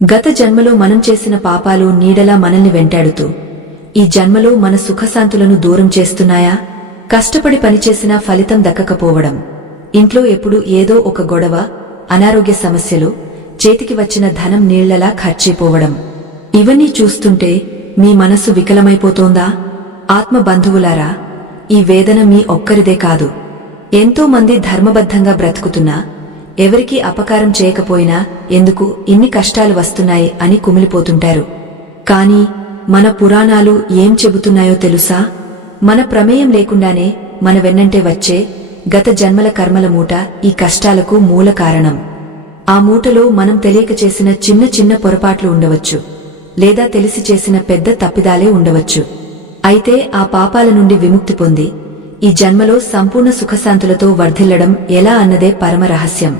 గత జన్మలో మనం చేసిన పాపాలు నీడలా మనల్ని వెంటాడుతూ ఈ జన్మలో మన సుఖశాంతులను దూరం చేస్తున్నాయా? కష్టపడి పనిచేసినా ఫలితం దక్కకపోవడం, ఇంట్లో ఎప్పుడూ ఏదో ఒక గొడవ, అనారోగ్య సమస్యలు, చేతికి వచ్చిన ధనం నీళ్లలా ఖర్చైపోవడం, ఇవన్నీ చూస్తుంటే మీ మనసు వికలమైపోతోందా? ఆత్మ బంధువులారా, ఈ వేదన మీ ఒక్కరిదే కాదు. ఎంతో మంది ధర్మబద్ధంగా బ్రతుకుతున్నా, ఎవరికీ అపకారం చేయకపోయినా ఎందుకు ఇన్ని కష్టాలు వస్తున్నాయి అని కుమిలిపోతుంటారు. కాని మన పురాణాలు ఏం చెబుతున్నాయో తెలుసా? మన ప్రమేయం లేకుండానే మన వెన్నంటే వచ్చే గత జన్మల కర్మల మూట ఈ కష్టాలకు మూల కారణం. ఆ మూటలో మనం తెలియక చేసిన చిన్న చిన్న పొరపాట్లు ఉండవచ్చు, లేదా తెలిసి చేసిన పెద్ద తప్పిదాలే ఉండవచ్చు. అయితే ఆ పాపాల నుండి విముక్తి పొంది ఈ జన్మలో సంపూర్ణ సుఖశాంతులతో వర్ధిల్లడం ఎలా అన్నదే పరమ రహస్యం.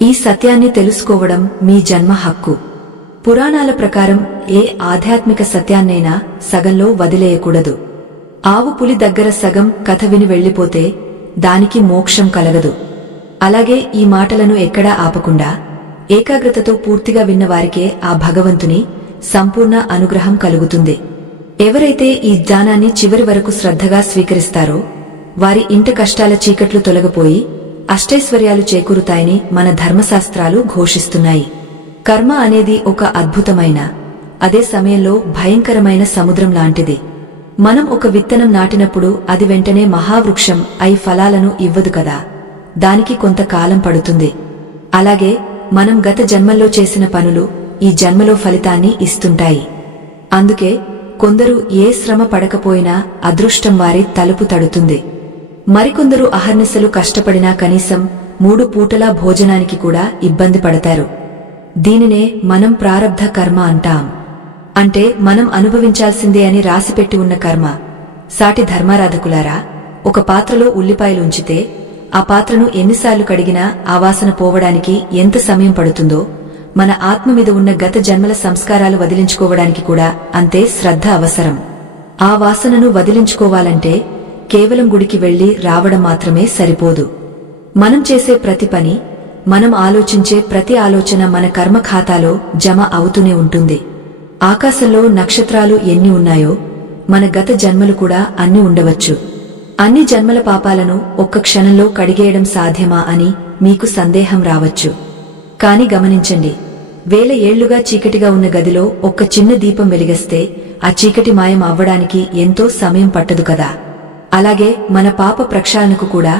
ఈ సత్యాన్ని తెలుసుకోవడం మీ జన్మ హక్కు. పురాణాల ప్రకారం ఏ ఆధ్యాత్మిక సత్యాన్నైనా సగంలో వదిలేయకూడదు. ఆవు పులి దగ్గర సగం కథ విని వెళ్లిపోతే దానికి మోక్షం కలగదు. అలాగే ఈ మాటలను ఎక్కడా ఆపకుండా ఏకాగ్రతతో పూర్తిగా విన్నవారికే ఆ భగవంతుని సంపూర్ణ అనుగ్రహం కలుగుతుంది. ఎవరైతే ఈ జ్ఞానాన్ని చివరి వరకు శ్రద్ధగా స్వీకరిస్తారో వారి ఇంట కష్టాల చీకట్లు తొలగిపోయి అష్టైశ్వర్యాలు చేకూరుతాయని మన ధర్మశాస్త్రాలు ఘోషిస్తున్నాయి. కర్మ అనేది ఒక అద్భుతమైన, అదే సమయంలో భయంకరమైన సముద్రం లాంటిది. మనం ఒక విత్తనం నాటినప్పుడు అది వెంటనే మహావృక్షం అయి ఫలాలను ఇవ్వదు కదా, దానికి కొంతకాలం పడుతుంది. అలాగే మనం గత జన్మల్లో చేసిన పనులు ఈ జన్మలో ఫలితాన్ని ఇస్తుంటాయి. అందుకే కొందరు ఏ శ్రమ పడకపోయినా అదృష్టం వారి తలుపు తడుతుంది. మరికొందరు అహర్నిశలు కష్టపడినా కనీసం 3 పూటలా భోజనానికి కూడా ఇబ్బంది పడతారు. దీనినే మనం ప్రారబ్ధ కర్మ అంటాం. అంటే మనం అనుభవించాల్సిందే అని రాసిపెట్టి ఉన్న కర్మ. సాటి ధర్మారాధకులారా, ఒక పాత్రలో ఉల్లిపాయలు ఉంచితే ఆ పాత్రను ఎన్నిసార్లు కడిగినా ఆ వాసన పోవడానికి ఎంత సమయం పడుతుందో, మన ఆత్మ మీద ఉన్న గత జన్మల సంస్కారాలు వదిలించుకోవడానికి కూడా అంతే శ్రద్ధ అవసరం. ఆ వాసనను వదిలించుకోవాలంటే కేవలం గుడికి వెళ్లి రావడం మాత్రమే సరిపోదు. మనం చేసే ప్రతి పని, మనం ఆలోచించే ప్రతి ఆలోచన మన కర్మ ఖాతాలో జమ అవుతూనే ఉంటుంది. ఆకాశంలో నక్షత్రాలు ఎన్ని ఉన్నాయో మన గత జన్మలు కూడా అన్ని ఉండవచ్చు. అన్ని జన్మల పాపాలను ఒక్క క్షణంలో కడిగేయడం సాధ్యమా అని మీకు సందేహం రావచ్చు. కాని గమనించండి, 1000 ఏళ్లుగా చీకటిగా ఉన్న గదిలో ఒక్క చిన్న దీపం వెలిగిస్తే ఆ చీకటి మాయం అవ్వడానికి ఎంతో సమయం పట్టదు కదా. అలాగే మన పాప ప్రక్షాళనకు కూడా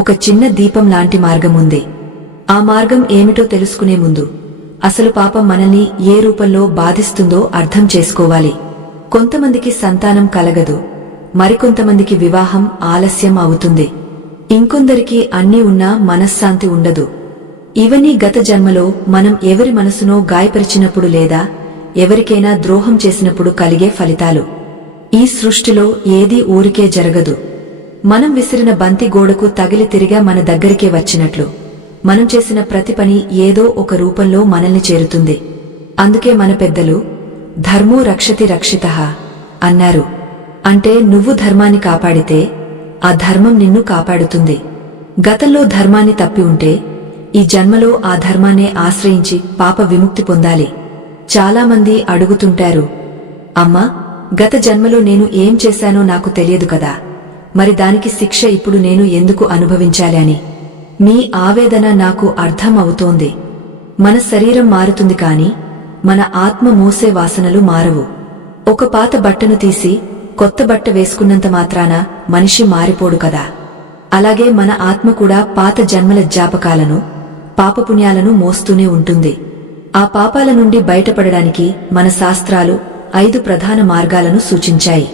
ఒక చిన్న దీపం లాంటి మార్గం ఉంది. ఆ మార్గం ఏమిటో తెలుసుకునే ముందు అసలు పాపం మనల్ని ఏ రూపంలో బాధిస్తుందో అర్థం చేసుకోవాలి. కొంతమందికి సంతానం కలగదు, మరికొంతమందికి వివాహం ఆలస్యం అవుతుంది, ఇంకొందరికి అన్నీ ఉన్నా మనశ్శాంతి ఉండదు. ఇవన్నీ గత జన్మలో మనం ఎవరి మనసునో గాయపరిచినప్పుడు లేదా ఎవరికైనా ద్రోహం చేసినప్పుడు కలిగే ఫలితాలు. ఈ సృష్టిలో ఏదీ ఊరికే జరగదు. మనం విసిరిన బంతి గోడకు తగిలి తిరిగా మన దగ్గరికే వచ్చినట్లు మనం చేసిన ప్రతి పని ఏదో ఒక రూపంలో మనల్ని చేరుతుంది. అందుకే మన పెద్దలు ధర్మో రక్షతి రక్షితః అన్నారు. అంటే నువ్వు ధర్మాన్ని కాపాడితే ఆ ధర్మం నిన్ను కాపాడుతుంది. గతంలో ధర్మాన్ని తప్పి ఉంటే ఈ జన్మలో ఆ ధర్మాన్నే ఆశ్రయించి పాప విముక్తి పొందాలి. చాలామంది అడుగుతుంటారు, అమ్మా, గత జన్మలో నేను ఏం చేశానో నాకు తెలియదు కదా, మరి దానికి శిక్ష ఇప్పుడు నేను ఎందుకు అనుభవించాలి అని. మీ ఆవేదన నాకు అర్థం అవుతోంది. మన శరీరం మారుతుంది కాని మన ఆత్మ మోసే వాసనలు మారవు. ఒక పాత బట్టను తీసి కొత్త బట్ట వేసుకున్నంత మాత్రాన మనిషి మారిపోడు కదా. అలాగే మన ఆత్మ కూడా పాత జన్మల జ్ఞాపకాలను, పాపపుణ్యాలను మోస్తూనే ఉంటుంది. ఆ పాపాల నుండి బయటపడడానికి మన శాస్త్రాలు 5 ప్రధాన మార్గాలను సూచించాయి.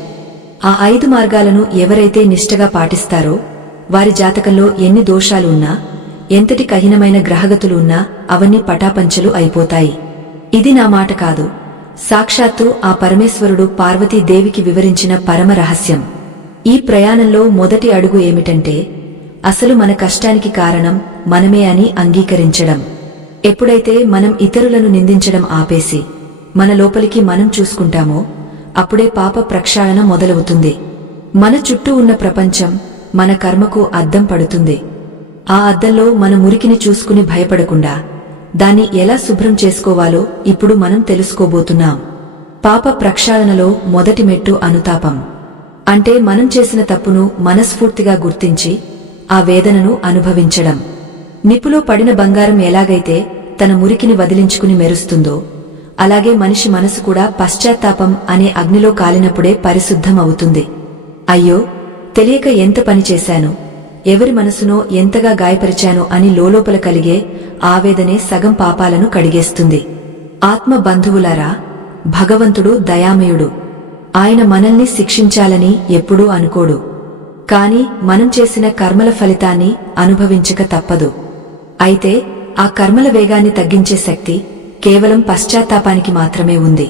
ఆ 5 మార్గాలను ఎవరైతే నిష్ఠగా పాటిస్తారో వారి జాతకంలో ఎన్ని దోషాలు ఉన్నా, ఎంతటి కఠినమైన గ్రహగతులు ఉన్నా అవన్నీ పటాపంచలు అయిపోతాయి. ఇది నా మాట కాదు, సాక్షాత్తు ఆ పరమేశ్వరుడు పార్వతీదేవికి వివరించిన పరమ రహస్యం. ఈ ప్రయాణంలో మొదటి అడుగు ఏమిటంటే అసలు మన కష్టానికి కారణం మనమే అని అంగీకరించడం. ఎప్పుడైతే మనం ఇతరులను నిందించడం ఆపేసి మన లోపలికి మనం చూసుకుంటామో అప్పుడే పాప ప్రక్షాళన మొదలవుతుంది. మన చుట్టూ ఉన్న ప్రపంచం మన కర్మకు అద్దం పడుతుంది. ఆ అద్దంలో మన మురికిని చూసుకుని భయపడకుండా దాన్ని ఎలా శుభ్రం చేసుకోవాలో ఇప్పుడు మనం తెలుసుకోబోతున్నాం. పాప ప్రక్షాళనలో మొదటి మెట్టు అనుతాపం. అంటే మనం చేసిన తప్పును మనస్ఫూర్తిగా గుర్తించి ఆ వేదనను అనుభవించడం. నిప్పులో పడిన బంగారం ఎలాగైతే తన మురికిని వదిలించుకుని మెరుస్తుందో అలాగే మనిషి మనసు కూడా పశ్చాత్తాపం అనే అగ్నిలో కాలినప్పుడే పరిశుద్ధం అవుతుంది. అయ్యో, తెలియక ఎంత పని చేశాను, ఎవరి మనసునో ఎంతగా గాయపరిచాను అని లోలోపల కలిగే ఆవేదనే సగం పాపాలను కడిగేస్తుంది. ఆత్మ బంధువులారా, భగవంతుడు దయామయుడు. ఆయన మనల్ని శిక్షించాలని ఎప్పుడూ అనుకోడు. కాని మనం చేసిన కర్మల ఫలితాన్ని అనుభవించక తప్పదు. అయితే ఆ కర్మల వేగాన్ని తగ్గించే శక్తి కేవలం పశ్చాత్తాపానికి మాత్రమే ఉంది.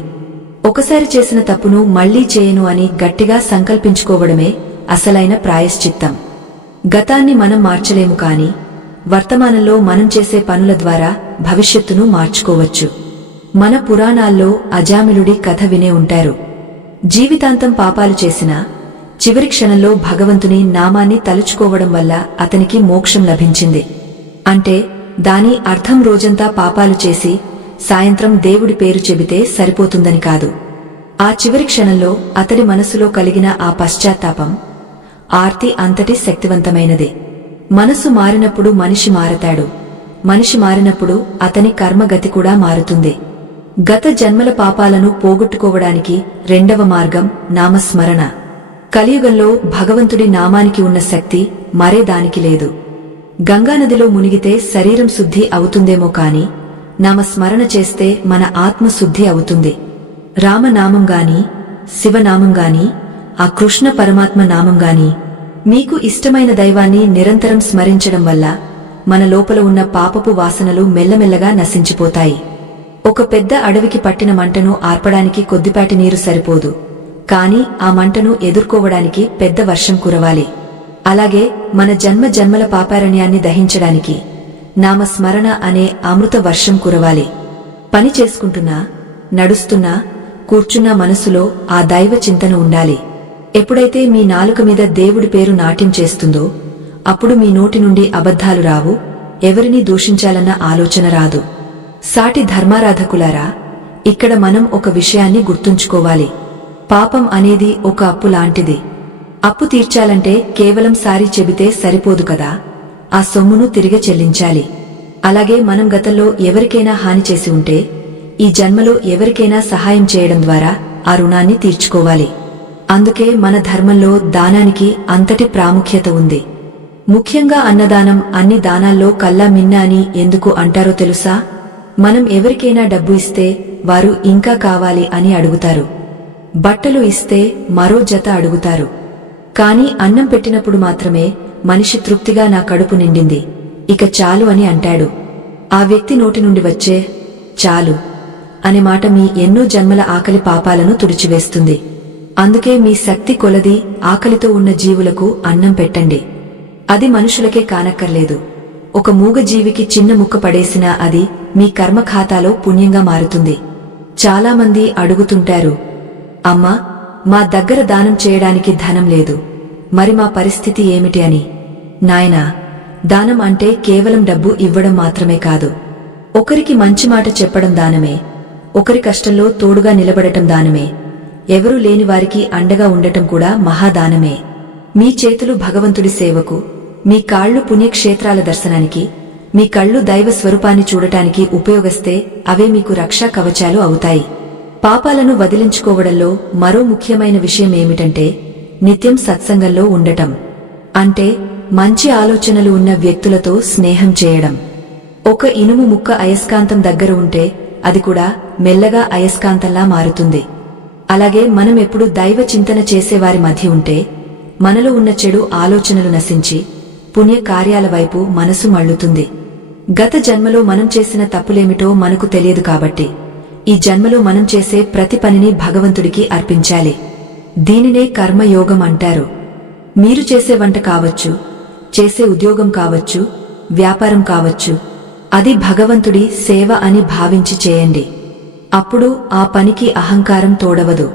ఒకసారి చేసిన తప్పును మళ్లీ చేయను అని గట్టిగా సంకల్పించుకోవడమే అసలైన ప్రాయశ్చిత్తం. గతాన్ని మనం మార్చలేము కాని వర్తమానంలో మనం చేసే పనుల ద్వారా భవిష్యత్తును మార్చుకోవచ్చు. మన పురాణాల్లో అజామిలుడి కథ వినే ఉంటారు. జీవితాంతం పాపాలు చేసినా చివరి క్షణంలో భగవంతుని నామాన్ని తలుచుకోవడం వల్ల అతనికి మోక్షం లభించింది. అంటే దాని అర్థం రోజంతా పాపాలు చేసి సాయంత్రం దేవుడి పేరు చెబితే సరిపోతుందని కాదు. ఆ చివరి క్షణంలో అతడి మనసులో కలిగిన ఆ పశ్చాత్తాపం, ఆర్తి అంతటి శక్తివంతమైనదే. మనసు మారినప్పుడు మనిషి మారతాడు. మనిషి మారినప్పుడు అతని కర్మగతి కూడా మారుతుంది. గత జన్మల పాపాలను పోగొట్టుకోవడానికి రెండవ మార్గం నామస్మరణ. కలియుగంలో భగవంతుడి నామానికి ఉన్న శక్తి మరే దానికి లేదు. గంగానదిలో మునిగితే శరీరం శుద్ధి అవుతుందేమో కాని నామస్మరణ చేస్తే మన ఆత్మ శుద్ధి అవుతుంది. రామనామం గాని, శివనామం గాని, ఆ కృష్ణ పరమాత్మ నామం గాని, మీకు ఇష్టమైన దైవాన్ని నిరంతరం స్మరించడం వల్ల మన లోపల ఉన్న పాపపు వాసనలు మెల్లమెల్లగా నశించిపోతాయి. ఒక పెద్ద అడవికి పట్టిన మంటను ఆర్పడానికి కొద్దిపాటి నీరు సరిపోదు, కాని ఆ మంటను ఎదుర్కోవడానికి పెద్ద వర్షం కురవాలి. అలాగే మన జన్మ జన్మల పాపారణ్యాన్ని దహించడానికి నామస్మరణ అనే అమృత వర్షం కురవాలి. పని చేసుకుంటున్నా, నడుస్తున్నా, కూర్చున్నా మనసులో ఆ దైవ చింతన ఉండాలి. ఎప్పుడైతే మీ నాలుక మీద దేవుడి పేరు నాట్యం చేస్తుందో అప్పుడు మీ నోటి నుండి అబద్ధాలు రావు, ఎవరినీ దూషించాలన్న ఆలోచన రాదు. సాటి ధర్మారాధకులారా, ఇక్కడ మనం ఒక విషయాన్ని గుర్తుంచుకోవాలి. పాపం అనేది ఒక అప్పు లాంటిది. అప్పు తీర్చాలంటే కేవలం సారీ చెబితే సరిపోదు కదా, ఆ సొమ్మును తిరిగి చెల్లించాలి. అలాగే మనం గతంలో ఎవరికైనా హాని చేసి ఉంటే ఈ జన్మలో ఎవరికైనా సహాయం చేయడం ద్వారా ఆ రుణాన్ని తీర్చుకోవాలి. అందుకే మన ధర్మంలో దానానికి అంతటి ప్రాముఖ్యత ఉంది. ముఖ్యంగా అన్నదానం అన్ని దానాల్లో కల్లా మిన్న అని ఎందుకు అంటారో తెలుసా? మనం ఎవరికైనా డబ్బు ఇస్తే వారు ఇంకా కావాలి అని అడుగుతారు. బట్టలు ఇస్తే మరో జత అడుగుతారు. కాని అన్నం పెట్టినప్పుడు మాత్రమే మనిషి తృప్తిగా నా కడుపు నిండింది, ఇక చాలు అని అంటాడు. ఆ వ్యక్తి నోటి నుండి వచ్చే చాలు అనే మాట మీ ఎన్నో జన్మల ఆకలి పాపాలను తుడిచివేస్తుంది. అందుకే మీ శక్తి కొలది ఆకలితో ఉన్న జీవులకు అన్నం పెట్టండి. అది మనుషులకే కానక్కర్లేదు. ఒక మూగ జీవికి చిన్న ముక్క పడేసినా అది మీ కర్మ ఖాతాలో పుణ్యంగా మారుతుంది. చాలామంది అడుగుతుంటారు, అమ్మా, మా దగ్గర దానం చేయడానికి ధనం లేదు, మరి మా పరిస్థితి ఏమిటి అని. నాయనా, దానం అంటే కేవలం డబ్బు ఇవ్వడం మాత్రమే కాదు. ఒకరికి మంచి మాట చెప్పడం దానమే, ఒకరి కష్టంలో తోడుగా నిలబడటం దానమే, ఎవరూ లేని వారికి అండగా ఉండటం కూడా మహాదానమే. మీ చేతులు భగవంతుడి సేవకు, మీ కాళ్లు పుణ్యక్షేత్రాల దర్శనానికి, మీ కళ్ళు దైవ స్వరూపాన్ని చూడటానికి ఉపయోగిస్తే అవే మీకు రక్షా కవచాలు అవుతాయి. పాపాలను వదిలించుకోవడంలో మరో ముఖ్యమైన విషయం ఏమిటంటే నిత్యం సత్సంగంలో ఉండటం. అంటే మంచి ఆలోచనలు ఉన్న వ్యక్తులతో స్నేహం చేయడం. ఒక ఇనుము ముక్క అయస్కాంతం దగ్గర ఉంటే అది కూడా మెల్లగా అయస్కాంతంలా మారుతుంది. అలాగే మనం ఎప్పుడు దైవ చింతన చేసేవారి మధ్య ఉంటే మనలో ఉన్న చెడు ఆలోచనలు నశించి పుణ్య కార్యాల వైపు మనసు మళ్లుతుంది. గత జన్మలో మనం చేసిన తప్పులేమిటో మనకు తెలియదు కాబట్టి ఈ జన్మలో మనం చేసే ప్రతి పనిని భగవంతుడికి అర్పించాలి. దీనినే కర్మయోగం అంటారు. మీరు చేసే వంట కావచ్చు, చేసే ఉద్యోగం కావచ్చు, వ్యాపారం కావచ్చు, అది భగవంతుడి సేవ అని భావించి చేయండి. అప్పుడు ఆ పనికి అహంకారం తోడవదు.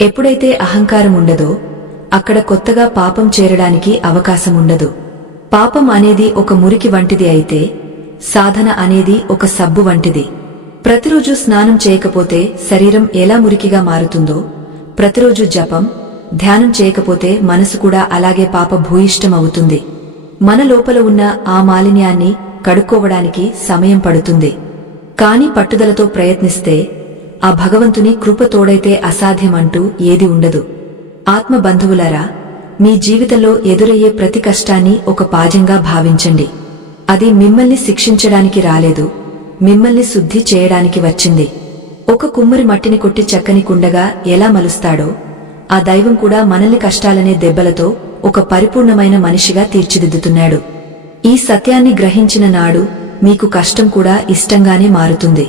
ఎప్పుడైతే అహంకారం ఉండదో అక్కడ కొత్తగా పాపం చేరడానికి అవకాశముండదు. పాపం అనేది ఒక మురికి వంటిది అయితే సాధన అనేది ఒక సబ్బు వంటిది. ప్రతిరోజు స్నానం చేయకపోతే శరీరం ఎలా మురికిగా మారుతుందో, ప్రతిరోజు జపం, ధ్యానం చేయకపోతే మనసు కూడా అలాగే పాప భూయిష్టమవుతుంది. మన లోపల ఉన్న ఆ మాలిన్యాన్ని కడుక్కోవడానికి సమయం పడుతుంది. కాని పట్టుదలతో ప్రయత్నిస్తే, ఆ భగవంతుని కృప తోడైతే అసాధ్యమంటూ ఏది ఉండదు. ఆత్మ బంధువులారా, మీ జీవితంలో ఎదురయ్యే ప్రతి కష్టాన్ని ఒక పాఠంగా భావించండి. అది మిమ్మల్ని శిక్షించడానికి రాలేదు, మిమ్మల్ని శుద్ధి చేయడానికి వచ్చింది. ఒక కుమ్మరి మట్టిని కొట్టి చక్కని కుండగా ఎలా మలుస్తాడో, ఆ దైవం కూడా మనల్ని కష్టాలనే దెబ్బలతో ఒక పరిపూర్ణమైన మనిషిగా తీర్చిదిద్దుతున్నాడు. ఈ సత్యాన్ని గ్రహించిన నాడు మీకు కష్టం కూడా ఇష్టంగానే మారుతుంది.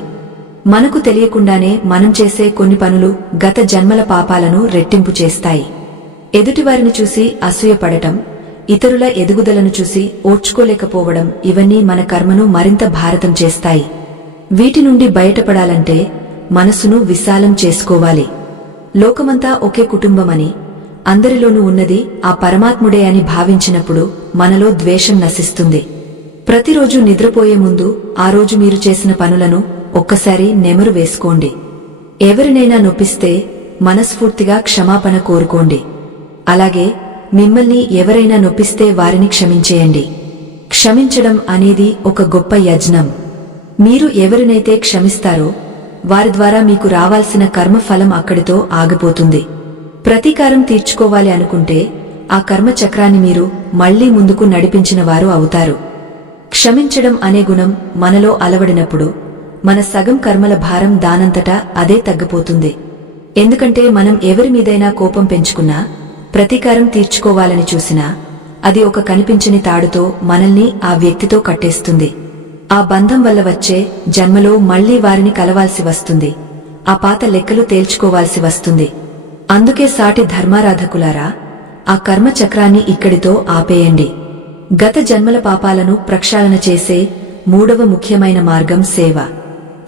మనకు తెలియకుండానే మనం చేసే కొన్ని పనులు గత జన్మల పాపాలను రెట్టింపు చేస్తాయి. ఎదుటివారిని చూసి అసూయపడటం, ఇతరుల ఎదుగుదలను చూసి ఓర్చుకోలేకపోవడం, ఇవన్నీ మన కర్మను మరింత భారతం చేస్తాయి. వీటి నుండి బయటపడాలంటే మనసును విశాలం చేసుకోవాలి. లోకమంతా ఒకే కుటుంబమని, అందరిలోనూ ఉన్నది ఆ పరమాత్ముడే అని భావించినప్పుడు మనలో ద్వేషం నశిస్తుంది. ప్రతిరోజు నిద్రపోయే ముందు ఆ రోజు మీరు చేసిన పనులను ఒక్కసారి నెమరు వేసుకోండి. ఎవరినైనా నొప్పిస్తే మనస్ఫూర్తిగా క్షమాపణ కోరుకోండి. అలాగే మిమ్మల్ని ఎవరైనా నొప్పిస్తే వారిని క్షమించేయండి. క్షమించడం అనేది ఒక గొప్ప యజ్ఞం. మీరు ఎవరినైతే క్షమిస్తారో వారి ద్వారా మీకు రావాల్సిన కర్మఫలం అక్కడితో ఆగిపోతుంది. ప్రతీకారం తీర్చుకోవాలి అనుకుంటే ఆ కర్మచక్రాన్ని మీరు మళ్లీ ముందుకు నడిపించిన వారు అవుతారు. క్షమించడం అనే గుణం మనలో అలవడినప్పుడు మన సగం కర్మల భారం దానంతటా అదే తగ్గిపోతుంది. ఎందుకంటే మనం ఎవరి మీదైనా కోపం పెంచుకున్నా, ప్రతీకారం తీర్చుకోవాలని చూసినా, అది ఒక కనిపించని తాడుతో మనల్ని ఆ వ్యక్తితో కట్టేస్తుంది. ఆ బంధం వల్ల వచ్చే జన్మలో మళ్లీ వారిని కలవాల్సి వస్తుంది. ఆ పాత లెక్కలు తేల్చుకోవాల్సి వస్తుంది. అందుకే సాటి ధర్మారాధకులారా, ఆ కర్మచక్రాన్ని ఇక్కడితో ఆపేయండి. గత జన్మల పాపాలను ప్రక్షాళన చేసే మూడవ ముఖ్యమైన మార్గం సేవ.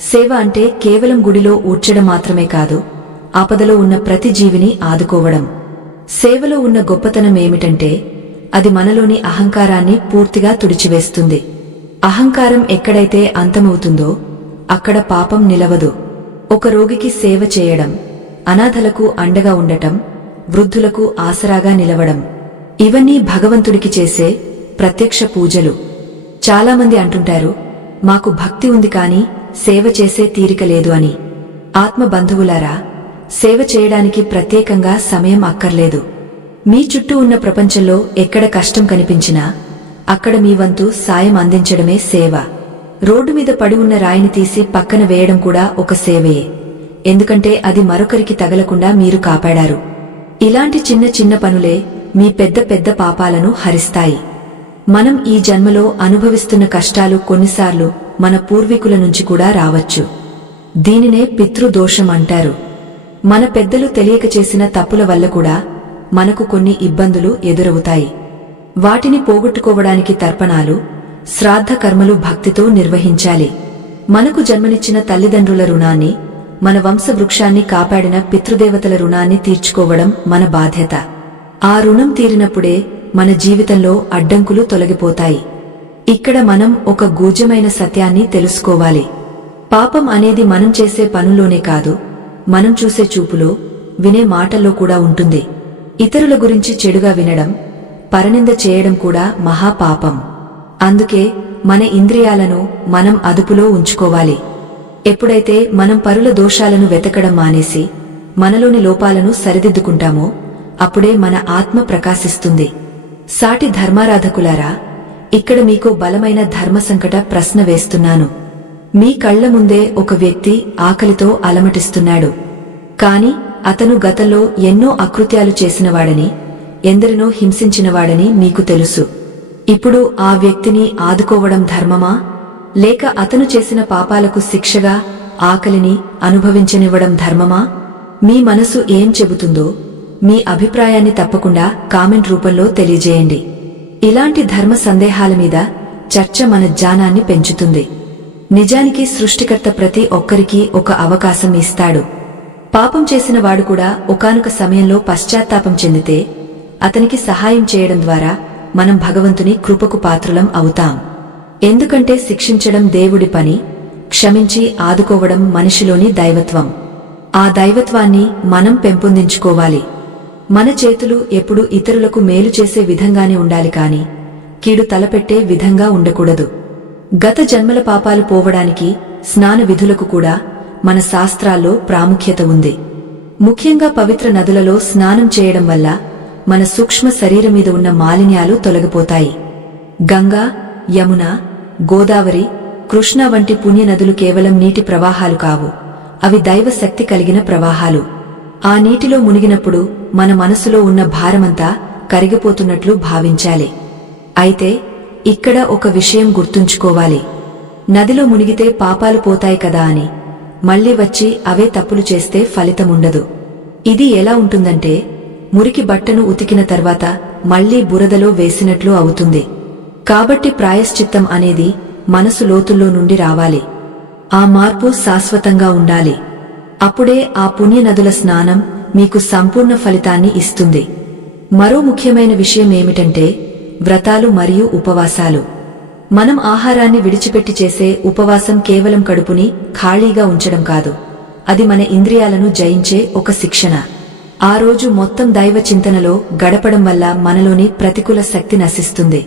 సేవ అంటే కేవలం గుడిలో ఊడ్చడం మాత్రమే కాదు, ఆపదలో ఉన్న ప్రతి జీవిని ఆదుకోవడం. సేవలో ఉన్న గొప్పతనం ఏమిటంటే అది మనలోని అహంకారాన్ని పూర్తిగా తుడిచివేస్తుంది. అహంకారం ఎక్కడైతే అంతమవుతుందో అక్కడ పాపం నిలవదు. ఒక రోగికి సేవ చేయడం, అనాథలకు అండగా ఉండటం, వృద్ధులకు ఆసరాగా నిలవడం, ఇవన్నీ భగవంతుడికి చేసే ప్రత్యక్ష పూజలు. చాలామంది అంటుంటారు, మాకు భక్తి ఉంది కాని సేవ చేసే తీరిక లేదు అని. ఆత్మ బంధువులారా, సేవ చేయడానికి ప్రత్యేకంగా సమయం అక్కర్లేదు. మీ చుట్టూ ఉన్న ప్రపంచంలో ఎక్కడ కష్టం కనిపించినా అక్కడ మీ వంతు సాయం అందించడమే సేవ. రోడ్డు మీద పడి ఉన్న రాయిని తీసి పక్కన వేయడం కూడా ఒక సేవయే. ఎందుకంటే అది మరొకరికి తగలకుండా మీరు కాపాడారు. ఇలాంటి చిన్న చిన్న పనులే మీ పెద్ద పెద్ద పాపాలను హరిస్తాయి. మనం ఈ జన్మలో అనుభవిస్తున్న కష్టాలు కొన్నిసార్లు మన పూర్వీకుల నుంచి కూడా రావచ్చు. దీనినే పితృదోషం అంటారు. మన పెద్దలు తెలియక చేసిన తప్పుల వల్ల కూడా మనకు కొన్ని ఇబ్బందులు ఎదురవుతాయి. వాటిని పోగొట్టుకోవడానికి తర్పణాలు, శ్రాద్ధ కర్మలు భక్తితో నిర్వహించాలి. మనకు జన్మనిచ్చిన తల్లిదండ్రుల రుణాన్ని, మన వంశవృక్షాన్ని కాపాడిన పితృదేవతల రుణాన్ని తీర్చుకోవడం మన బాధ్యత. ఆ రుణం తీరినప్పుడే మన జీవితంలో అడ్డంకులు తొలగిపోతాయి. ఇక్కడ మనం ఒక గూఢమైన సత్యాన్ని తెలుసుకోవాలి. పాపం అనేది మనం చేసే పనుల్లోనే కాదు, మనం చూసే చూపులో, వినే మాటల్లో కూడా ఉంటుంది. ఇతరుల గురించి చెడుగా వినడం, పరనింద చేయడం కూడా మహాపాపం. అందుకే మన ఇంద్రియాలను మనం అదుపులో ఉంచుకోవాలి. ఎప్పుడైతే మనం పరుల దోషాలను వెతకడం మానేసి మనలోని లోపాలను సరిదిద్దుకుంటామో అప్పుడే మన ఆత్మ ప్రకాశిస్తుంది. సాటి ధర్మారాధకులారా, ఇక్కడ మీకు బలమైన ధర్మసంకట ప్రశ్న వేస్తున్నాను. మీ కళ్ల ముందే ఒక వ్యక్తి ఆకలితో అలమటిస్తున్నాడు. కాని అతను గతంలో ఎన్నో అకృత్యాలు చేసినవాడని, ఎందరినో హింసించినవాడని మీకు తెలుసు. ఇప్పుడు ఆ వ్యక్తిని ఆదుకోవడం ధర్మమా, లేక అతను చేసిన పాపాలకు శిక్షగా ఆకలిని అనుభవించనివ్వడం ధర్మమా? మీ మనసు ఏం చెబుతుందో మీ అభిప్రాయాన్ని తప్పకుండా కామెంట్ రూపంలో తెలియజేయండి. ఇలాంటి ధర్మ సందేహాల మీద చర్చ మన జ్ఞానాన్ని పెంచుతుంది. నిజానికి సృష్టికర్త ప్రతి ఒక్కరికీ ఒక అవకాశం ఇస్తాడు. పాపం చేసిన వాడు కూడా ఒకానొక సమయంలో పశ్చాత్తాపం చెందితే అతనికి సహాయం చేయడం ద్వారా మనం భగవంతుని కృపకు పాత్రులం అవుతాం. ఎందుకంటే శిక్షించడం దేవుడి పని, క్షమించి ఆదుకోవడం మనిషిలోని దైవత్వం. ఆ దైవత్వాన్ని మనం పెంపొందించుకోవాలి. మన చేతులు ఎప్పుడూ ఇతరులకు మేలు చేసే విధంగానే ఉండాలి కాని కీడు తలపెట్టే విధంగా ఉండకూడదు. గత జన్మల పాపాలు పోవడానికి స్నాన విధులకు కూడా మన శాస్త్రాల్లో ప్రాముఖ్యత ఉంది. ముఖ్యంగా పవిత్ర నదులలో స్నానం చేయడం వల్ల మన సూక్ష్మ శరీరం మీద ఉన్న మాలిన్యాలు తొలగిపోతాయి. గంగా, యమున, గోదావరి, కృష్ణ వంటి పుణ్యనదులు కేవలం నీటి ప్రవాహాలు కావు, అవి దైవ శక్తి కలిగిన ప్రవాహాలు. ఆ నీటిలో మునిగినప్పుడు మన మనసులో ఉన్న భారమంతా కరిగిపోతున్నట్లు భావించాలి. అయితే ఇక్కడ ఒక విషయం గుర్తుంచుకోవాలి. నదిలో మునిగితే పాపాలు పోతాయి కదా అని మళ్లీ వచ్చి అవే తప్పులు చేస్తే ఫలితముండదు. ఇది ఎలా ఉంటుందంటే మురికి బట్టను ఉతికిన తర్వాత మళ్లీ బురదలో వేసినట్లు అవుతుంది. కాబట్టి ప్రాయశ్చిత్తం అనేది మనసు లోతుల్లో నుండి రావాలి. ఆ మార్పు శాశ్వతంగా ఉండాలి. అప్పుడే ఆ పుణ్యనదుల స్నానం మీకు సంపూర్ణ ఫలితాన్ని ఇస్తుంది. మరో ముఖ్యమైన విషయం ఏమిటంటే వ్రతాలు మరియు ఉపవాసాలు. మనం ఆహారాన్ని విడిచిపెట్టి చేసే ఉపవాసం కేవలం కడుపుని ఖాళీగా ఉంచడం కాదు, అది మన ఇంద్రియాలను జయించే ఒక శిక్షణ. ఆ రోజు మొత్తం దైవ చింతనలో గడపడం వల్ల మనలోని ప్రతికూల శక్తి నశిస్తుంది.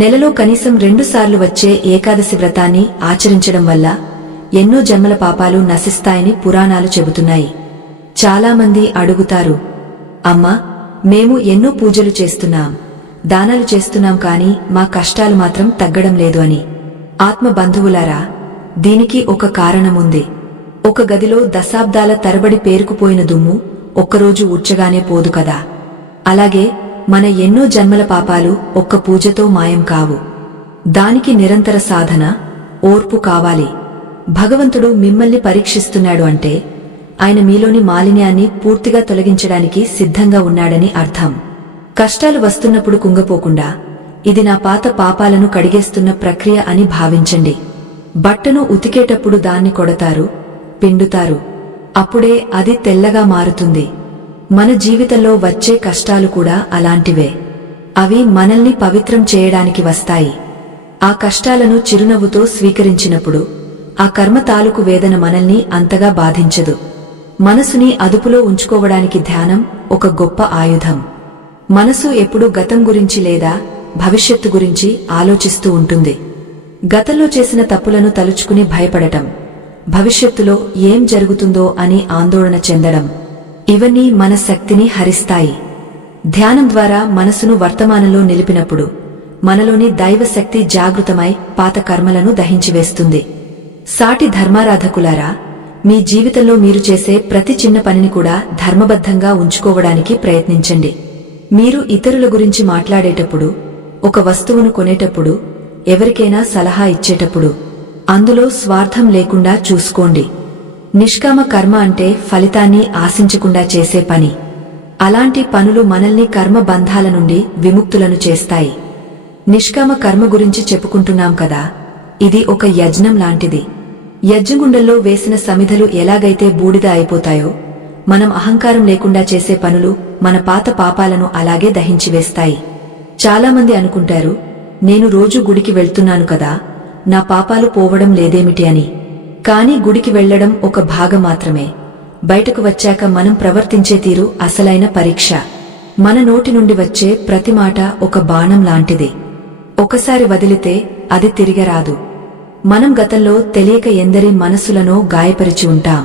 నెలలో కనీసం 2 సార్లు వచ్చే ఏకాదశి వ్రతాన్ని ఆచరించడం వల్ల ఎన్నో జన్మల పాపాలు నశిస్తాయని పురాణాలు చెబుతున్నాయి. చాలామంది అడుగుతారు, అమ్మా, మేము ఎన్నో పూజలు చేస్తున్నాం, దానాలు చేస్తున్నాం కానీ మా కష్టాలు మాత్రం తగ్గడం లేదు అని. ఆత్మ బంధువులారా, దీనికి ఒక కారణముంది. ఒక గదిలో దశాబ్దాల తరబడి పేరుకుపోయిన దుమ్ము ఒక్కరోజు ఊడ్చగానే పోదు కదా. అలాగే మన ఎన్నో జన్మల పాపాలు ఒక్క పూజతో మాయం కావు. దానికి నిరంతర సాధన, ఓర్పు కావాలి. భగవంతుడు మిమ్మల్ని పరీక్షిస్తున్నాడు అంటే ఆయన మీలోని మాలిన్యాన్ని పూర్తిగా తొలగించడానికి సిద్ధంగా ఉన్నాడని అర్థం. కష్టాలు వస్తున్నప్పుడు కుంగపోకుండా ఇది నా పాత పాపాలను కడిగేస్తున్న ప్రక్రియ అని భావించండి. బట్టను ఉతికేటప్పుడు దాన్ని కొడతారు, పిండుతారు, అప్పుడే అది తెల్లగా మారుతుంది. మన జీవితంలో వచ్చే కష్టాలు కూడా అలాంటివే. అవి మనల్ని పవిత్రం చేయడానికి వస్తాయి. ఆ కష్టాలను చిరునవ్వుతో స్వీకరించినప్పుడు ఆ కర్మ తాలూకు వేదన మనల్ని అంతగా బాధించదు. మనసుని అదుపులో ఉంచుకోవడానికి ధ్యానం ఒక గొప్ప ఆయుధం. మనసు ఎప్పుడూ గతం గురించి లేదా భవిష్యత్తు గురించి ఆలోచిస్తూ ఉంటుంది. గతంలో చేసిన తప్పులను తలుచుకుని భయపడటం, భవిష్యత్తులో ఏం జరుగుతుందో అని ఆందోళన చెందడం, ఇవన్నీ మన శక్తిని హరిస్తాయి. ధ్యానం ద్వారా మనసును వర్తమానంలో నిలిపినప్పుడు మనలోని దైవశక్తి జాగృతమై పాత కర్మలను దహించివేస్తుంది. సాటి ధర్మారాధకులారా, మీ జీవితంలో మీరు చేసే ప్రతి చిన్న పనిని కూడా ధర్మబద్ధంగా ఉంచుకోవడానికి ప్రయత్నించండి. మీరు ఇతరుల గురించి మాట్లాడేటప్పుడు, ఒక వస్తువును కొనేటప్పుడు, ఎవరికైనా సలహా ఇచ్చేటప్పుడు అందులో స్వార్థం లేకుండా చూసుకోండి. నిష్కామ కర్మ అంటే ఫలితాన్ని ఆశించకుండా చేసే పని. అలాంటి పనులు మనల్ని కర్మ బంధాల నుండి విముక్తులను చేస్తాయి. నిష్కామ కర్మ గురించి చెప్పుకుంటున్నాం కదా, ఇది ఒక యజ్ఞం లాంటిది. యజ్ఞగుండంలో వేసిన సమిధలు ఎలాగైతే బూడిద అయిపోతాయో, మనం అహంకారం లేకుండా చేసే పనులు మన పాత పాపాలను అలాగే దహించివేస్తాయి. చాలామంది అనుకుంటారు, నేను రోజూ గుడికి వెళ్తున్నాను కదా, నా పాపాలు పోవడం లేదేమిటి అని. కానీ గుడికి వెళ్లడం ఒక భాగం మాత్రమే. బయటకు వచ్చాక మనం ప్రవర్తించే తీరు అసలైన పరీక్ష. మన నోటి నుండి వచ్చే ప్రతి మాట ఒక బాణం లాంటిది. ఒకసారి వదిలితే అది తిరిగరాదు. మనం గతంలో తెలియక ఎందరి మనసులనో గాయపరిచి ఉంటాం.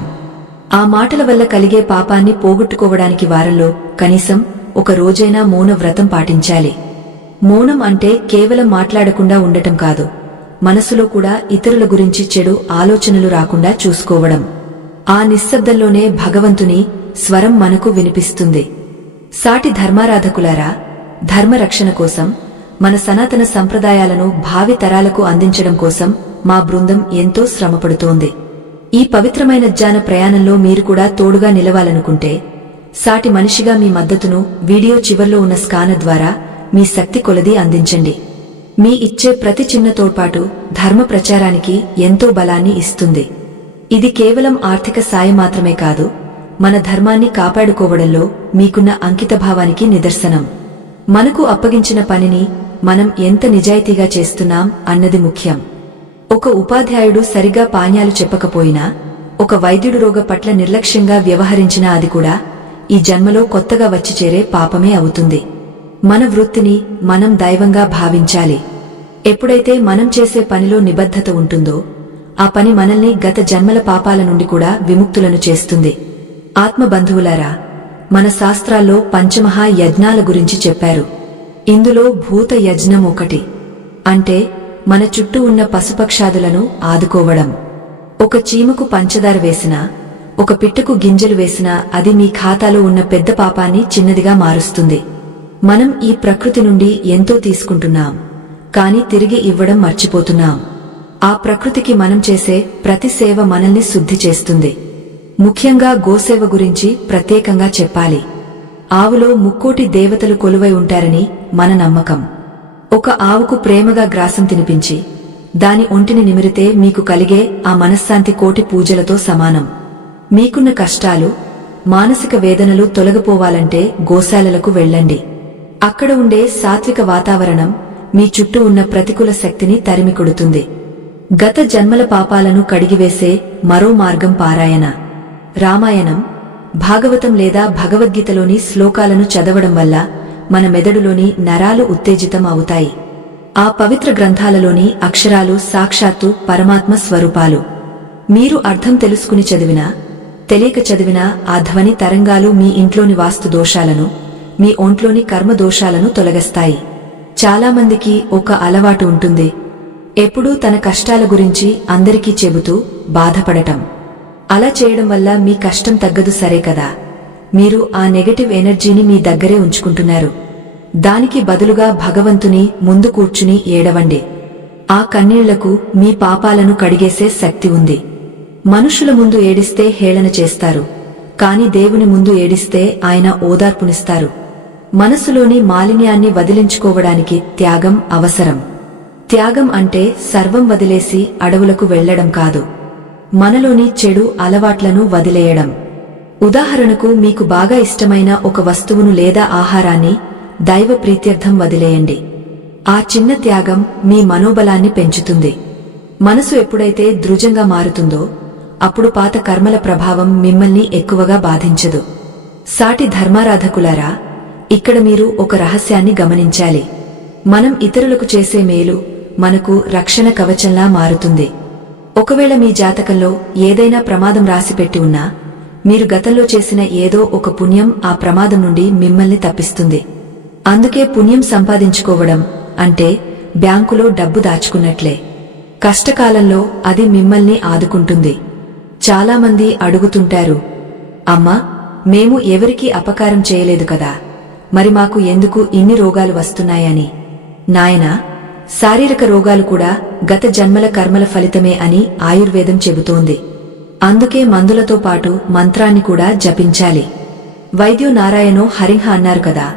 ఆ మాటల వల్ల కలిగే పాపాన్ని పోగొట్టుకోవడానికి వారంలో కనీసం ఒక రోజైనా మౌన వ్రతం పాటించాలి. మౌనం అంటే కేవలం మాట్లాడకుండా ఉండటం కాదు, మనసులో కూడా ఇతరుల గురించి చెడు ఆలోచనలు రాకుండా చూసుకోవడం. ఆ నిశ్శబ్దంలోనే భగవంతుని స్వరం మనకు వినిపిస్తుంది. సాటి ధర్మారాధకులారా, ధర్మరక్షణ కోసం, మన సనాతన సంప్రదాయాలను భావి తరాలకు అందించడం కోసం మా బృందం ఎంతో శ్రమపడుతోంది. ఈ పవిత్రమైన జ్ఞాన ప్రయాణంలో మీరు కూడా తోడుగా నిలవాలనుకుంటే, సాటి మనిషిగా మీ మద్దతును వీడియో చివర్లో ఉన్న స్కానర్ ద్వారా మీ శక్తి కొలది అందించండి. మీ ఇచ్చే ప్రతి చిన్న తోడ్పాటు ధర్మ ప్రచారానికి ఎంతో బలాన్ని ఇస్తుంది. ఇది కేవలం ఆర్థిక సాయం మాత్రమే కాదు, మన ధర్మాన్ని కాపాడుకోవడంలో మీకున్న అంకితభావానికి నిదర్శనం. మనకు అప్పగించిన పనిని మనం ఎంత నిజాయితీగా చేస్తున్నాం అన్నది ముఖ్యం. ఒక ఉపాధ్యాయుడు సరిగా పాఠాలు చెప్పకపోయినా, ఒక వైద్యుడు రోగ పట్ల నిర్లక్ష్యంగా వ్యవహరించినా అది కూడా ఈ జన్మలో కొత్తగా వచ్చి చేరే పాపమే అవుతుంది. మన వృత్తిని మనం దైవంగా భావించాలి. ఎప్పుడైతే మనం చేసే పనిలో నిబద్ధత ఉంటుందో ఆ పని మనల్ని గత జన్మల పాపాల నుండి కూడా విముక్తులను చేస్తుంది. ఆత్మబంధువులారా, మన శాస్త్రాల్లో పంచమహా యజ్ఞాల గురించి చెప్పారు. ఇందులో భూత యజ్ఞం ఒకటి. అంటే మన చుట్టూ ఉన్న పశుపక్షాదులను ఆదుకోవడం. ఒక చీమకు పంచదార వేసినా, ఒక పిట్టకు గింజలు వేసినా అది మీ ఖాతాలో ఉన్న పెద్ద పాపాన్ని చిన్నదిగా మారుస్తుంది. మనం ఈ ప్రకృతి నుండి ఎంతో తీసుకుంటున్నాం, కాని తిరిగి ఇవ్వడం మర్చిపోతున్నాం. ఆ ప్రకృతికి మనం చేసే ప్రతి సేవ మనల్ని శుద్ధి చేస్తుంది. ముఖ్యంగా గోసేవ గురించి ప్రత్యేకంగా చెప్పాలి. ఆవులో ముక్కోటి దేవతలు కొలువై ఉంటారని మన నమ్మకం. ఒక ఆవుకు ప్రేమగా గ్రాసం తినిపించి దాని ఒంటిని నిమిరితే మీకు కలిగే ఆ మనశ్శాంతి కోటి పూజలతో సమానం. మీకున్న కష్టాలు, మానసిక వేదనలు తొలగిపోవాలంటే గోశాలలకు వెళ్ళండి. అక్కడ ఉండే సాత్విక వాతావరణం మీ చుట్టూ ఉన్న ప్రతికూల శక్తిని తరిమికొడుతుంది. గత జన్మల పాపాలను కడిగివేసే మరో మార్గం పారాయణ. రామాయణం, భాగవతం లేదా భగవద్గీతలోని శ్లోకాలను చదవడం వల్ల మన మెదడులోని నరాలు ఉత్తేజితం అవుతాయి. ఆ పవిత్ర గ్రంథాలలోని అక్షరాలు సాక్షాత్తు పరమాత్మ స్వరూపాలు. మీరు అర్థం తెలుసుకుని చదివినా, తెలియక చదివినా ఆ ధ్వని తరంగాలు మీ ఇంట్లోని వాస్తు దోషాలను, మీ ఒంట్లోని కర్మదోషాలను తొలగిస్తాయి. చాలామందికి ఒక అలవాటు ఉంటుంది. ఎప్పుడూ తన కష్టాల గురించి అందరికీ చెబుతూ బాధపడటం. అలా చేయడం వల్ల మీ కష్టం తగ్గదు, సరే కదా. మీరు ఆ నెగటివ్ ఎనర్జీని మీ దగ్గరే ఉంచుకుంటున్నారు. దానికి బదులుగా భగవంతుని ముందు కూర్చుని ఏడవండి. ఆ కన్నీళ్లకు మీ పాపాలను కడిగేసే శక్తి ఉంది. మనుషుల ముందు ఏడిస్తే హేళన చేస్తారు, కాని దేవుని ముందు ఏడిస్తే ఆయన ఓదార్పునిస్తారు. మనసులోని మాలిన్యాన్ని వదిలించుకోవడానికి త్యాగం అవసరం. త్యాగం అంటే సర్వం వదిలేసి అడవులకు వెళ్లడం కాదు, మనలోని చెడు అలవాట్లను వదిలేయడం. ఉదాహరణకు, మీకు బాగా ఇష్టమైన ఒక వస్తువును లేదా ఆహారాన్ని దైవ ప్రీత్యర్థం వదిలేయండి. ఆ చిన్న త్యాగం మీ మనోబలాన్ని పెంచుతుంది. మనసు ఎప్పుడైతే దృఢంగా మారుతుందో అప్పుడు పాత కర్మల ప్రభావం మిమ్మల్ని ఎక్కువగా బాధించదు. సాటి ధర్మారాధకులారా, ఇక్కడ మీరు ఒక రహస్యాన్ని గమనించాలి. మనం ఇతరులకు చేసే మేలు మనకు రక్షణ కవచంలా మారుతుంది. ఒకవేళ మీ జాతకంలో ఏదైనా ప్రమాదం రాసిపెట్టి ఉన్నా, మీరు గతంలో చేసిన ఏదో ఒక పుణ్యం ఆ ప్రమాదం నుండి మిమ్మల్ని తప్పిస్తుంది. అందుకే పుణ్యం సంపాదించుకోవడం అంటే బ్యాంకులో డబ్బు దాచుకున్నట్లే. కష్టకాలంలో అది మిమ్మల్ని ఆదుకుంటుంది. చాలామంది అడుగుతుంటారు, అమ్మా, మేము ఎవరికీ అపకారం చేయలేదు కదా, మరి మాకు ఎందుకు ఇన్ని రోగాలు వస్తున్నాయని. నాయనా, శారీరక రోగాలు కూడా గత జన్మల కర్మల ఫలితమే అని ఆయుర్వేదం చెబుతోంది. అందుకే మందులతో పాటు మంత్రాన్ని కూడా జపించాలి. వైద్యో నారాయణో హరిః అన్నారు కదా.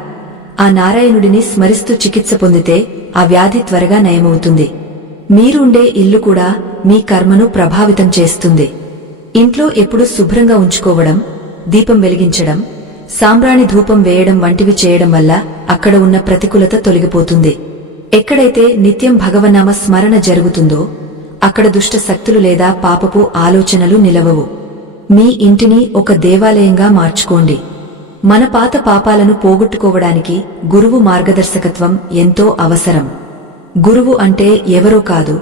ఆ నారాయణుడిని స్మరిస్తూ చికిత్స పొందితే ఆ వ్యాధి త్వరగా నయమవుతుంది. మీరుండే ఇల్లు కూడా మీ కర్మను ప్రభావితం చేస్తుంది. ఇంట్లో ఎప్పుడూ శుభ్రంగా ఉంచుకోవడం, దీపం వెలిగించడం, సాంబ్రాణి ధూపం వేయడం వంటివి చేయడం వల్ల అక్కడ ఉన్న ప్రతికూలత తొలగిపోతుంది. ఎక్కడైతే నిత్యం భగవన్నామ స్మరణ జరుగుతుందో అక్కడ దుష్ట శక్తులు లేదా పాపపు ఆలోచనలు నిలవవు. మీ ఇంటిని ఒక దేవాలయంగా మార్చుకోండి. మన పాత పాపాలను పోగొట్టుకోవడానికి గురువు మార్గదర్శకత్వం ఎంతో అవసరం. గురువు అంటే ఎవరో కాదు,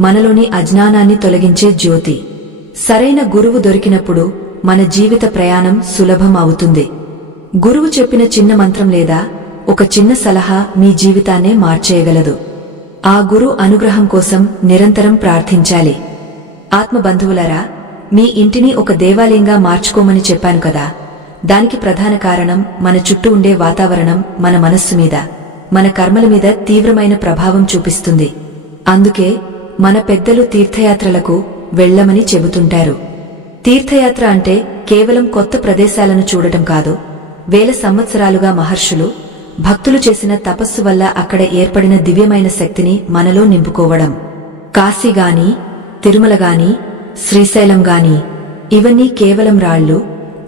మనలోని అజ్ఞానాన్ని తొలగించే జ్యోతి. సరైన గురువు దొరికినప్పుడు మన జీవిత ప్రయాణం సులభం అవుతుంది. గురువు చెప్పిన చిన్న మంత్రం లేదా ఒక చిన్న సలహా మీ జీవితాన్నే మార్చేయగలదు. ఆ గురు అనుగ్రహం కోసం నిరంతరం ప్రార్థించాలి. ఆత్మబంధువులారా, మీ ఇంటిని ఒక దేవాలయంగా మార్చుకోమని చెప్పాను కదా. దానికి ప్రధాన కారణం మన చుట్టూ ఉండే వాతావరణం మన మనస్సు మీద, మన కర్మల మీద తీవ్రమైన ప్రభావం చూపిస్తుంది. అందుకే మన పెద్దలు తీర్థయాత్రలకు వెళ్లమని చెబుతుంటారు. తీర్థయాత్ర అంటే కేవలం కొత్త ప్రదేశాలను చూడటం కాదు, వేల సంవత్సరాలుగా మహర్షులు, భక్తులు చేసిన తపస్సు వల్ల అక్కడ ఏర్పడిన దివ్యమైన శక్తిని మనలో నింపుకోవడం. కాశీగాని, తిరుమలగాని, శ్రీశైలం గాని ఇవన్నీ కేవలం రాళ్లు,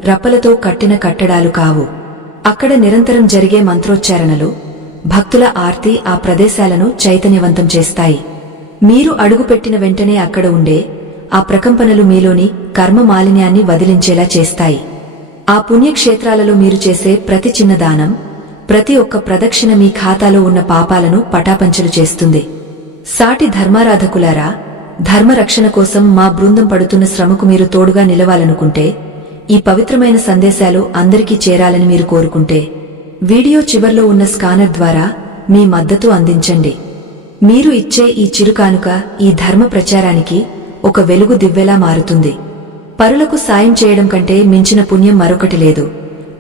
రప్పలతో కట్టిన కట్టడాలు కావు. అక్కడ నిరంతరం జరిగే మంత్రోచ్చారణలు, భక్తుల ఆర్తి ఆ ప్రదేశాలను చైతన్యవంతం చేస్తాయి. మీరు అడుగుపెట్టిన వెంటనే అక్కడ ఉండే ఆ ప్రకంపనలు మీలోని కర్మ మాలిన్యాన్ని వదిలించేలా చేస్తాయి. ఆ పుణ్యక్షేత్రాలలో మీరు చేసే ప్రతి చిన్న దానం, ప్రతి ఒక్క ప్రదక్షిణ మీ ఖాతాలో ఉన్న పాపాలను పటాపంచలు చేస్తుంది. సాటి ధర్మారాధకులారా, ధర్మరక్షణ కోసం మా బృందం పడుతున్న శ్రమకు మీరు తోడుగా నిలవాలనుకుంటే, ఈ పవిత్రమైన సందేశాలు అందరికీ చేరాలని మీరు కోరుకుంటే, వీడియో చివర్లో ఉన్న స్కానర్ ద్వారా మీ మద్దతు అందించండి. మీరు ఇచ్చే ఈ చిరుకానుక ఈ ధర్మ ప్రచారానికి ఒక వెలుగు దివ్వెలా మారుతుంది. పరులకు సాయం చేయడం కంటే మించిన పుణ్యం మరొకటి లేదు.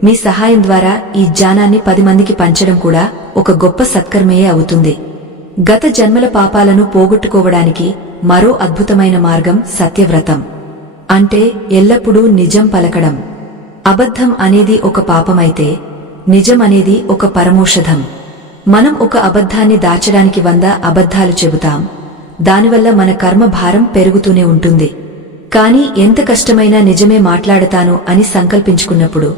మీ సహాయం ద్వారా ఈ జ్ఞానాన్ని 10 మందికి పంచడం కూడా ఒక గొప్ప సత్కర్మయే అవుతుంది. గత జన్మల పాపాలను పోగొట్టుకోవడానికి మరో అద్భుతమైన మార్గం సత్యవ్రతం. అంటే ఎల్లప్పుడూ నిజం పలకడం. అబద్ధం అనేది ఒక పాపమైతే నిజం అనేది ఒక పరమౌషధం. మనం ఒక అబద్ధాన్ని దాచడానికి 100 అబద్ధాలు చెబుతాం. దానివల్ల మన కర్మ భారం పెరుగుతూనే ఉంటుంది. కాని ఎంత కష్టమైనా నిజమే మాట్లాడతాను అని సంకల్పించుకున్నప్పుడు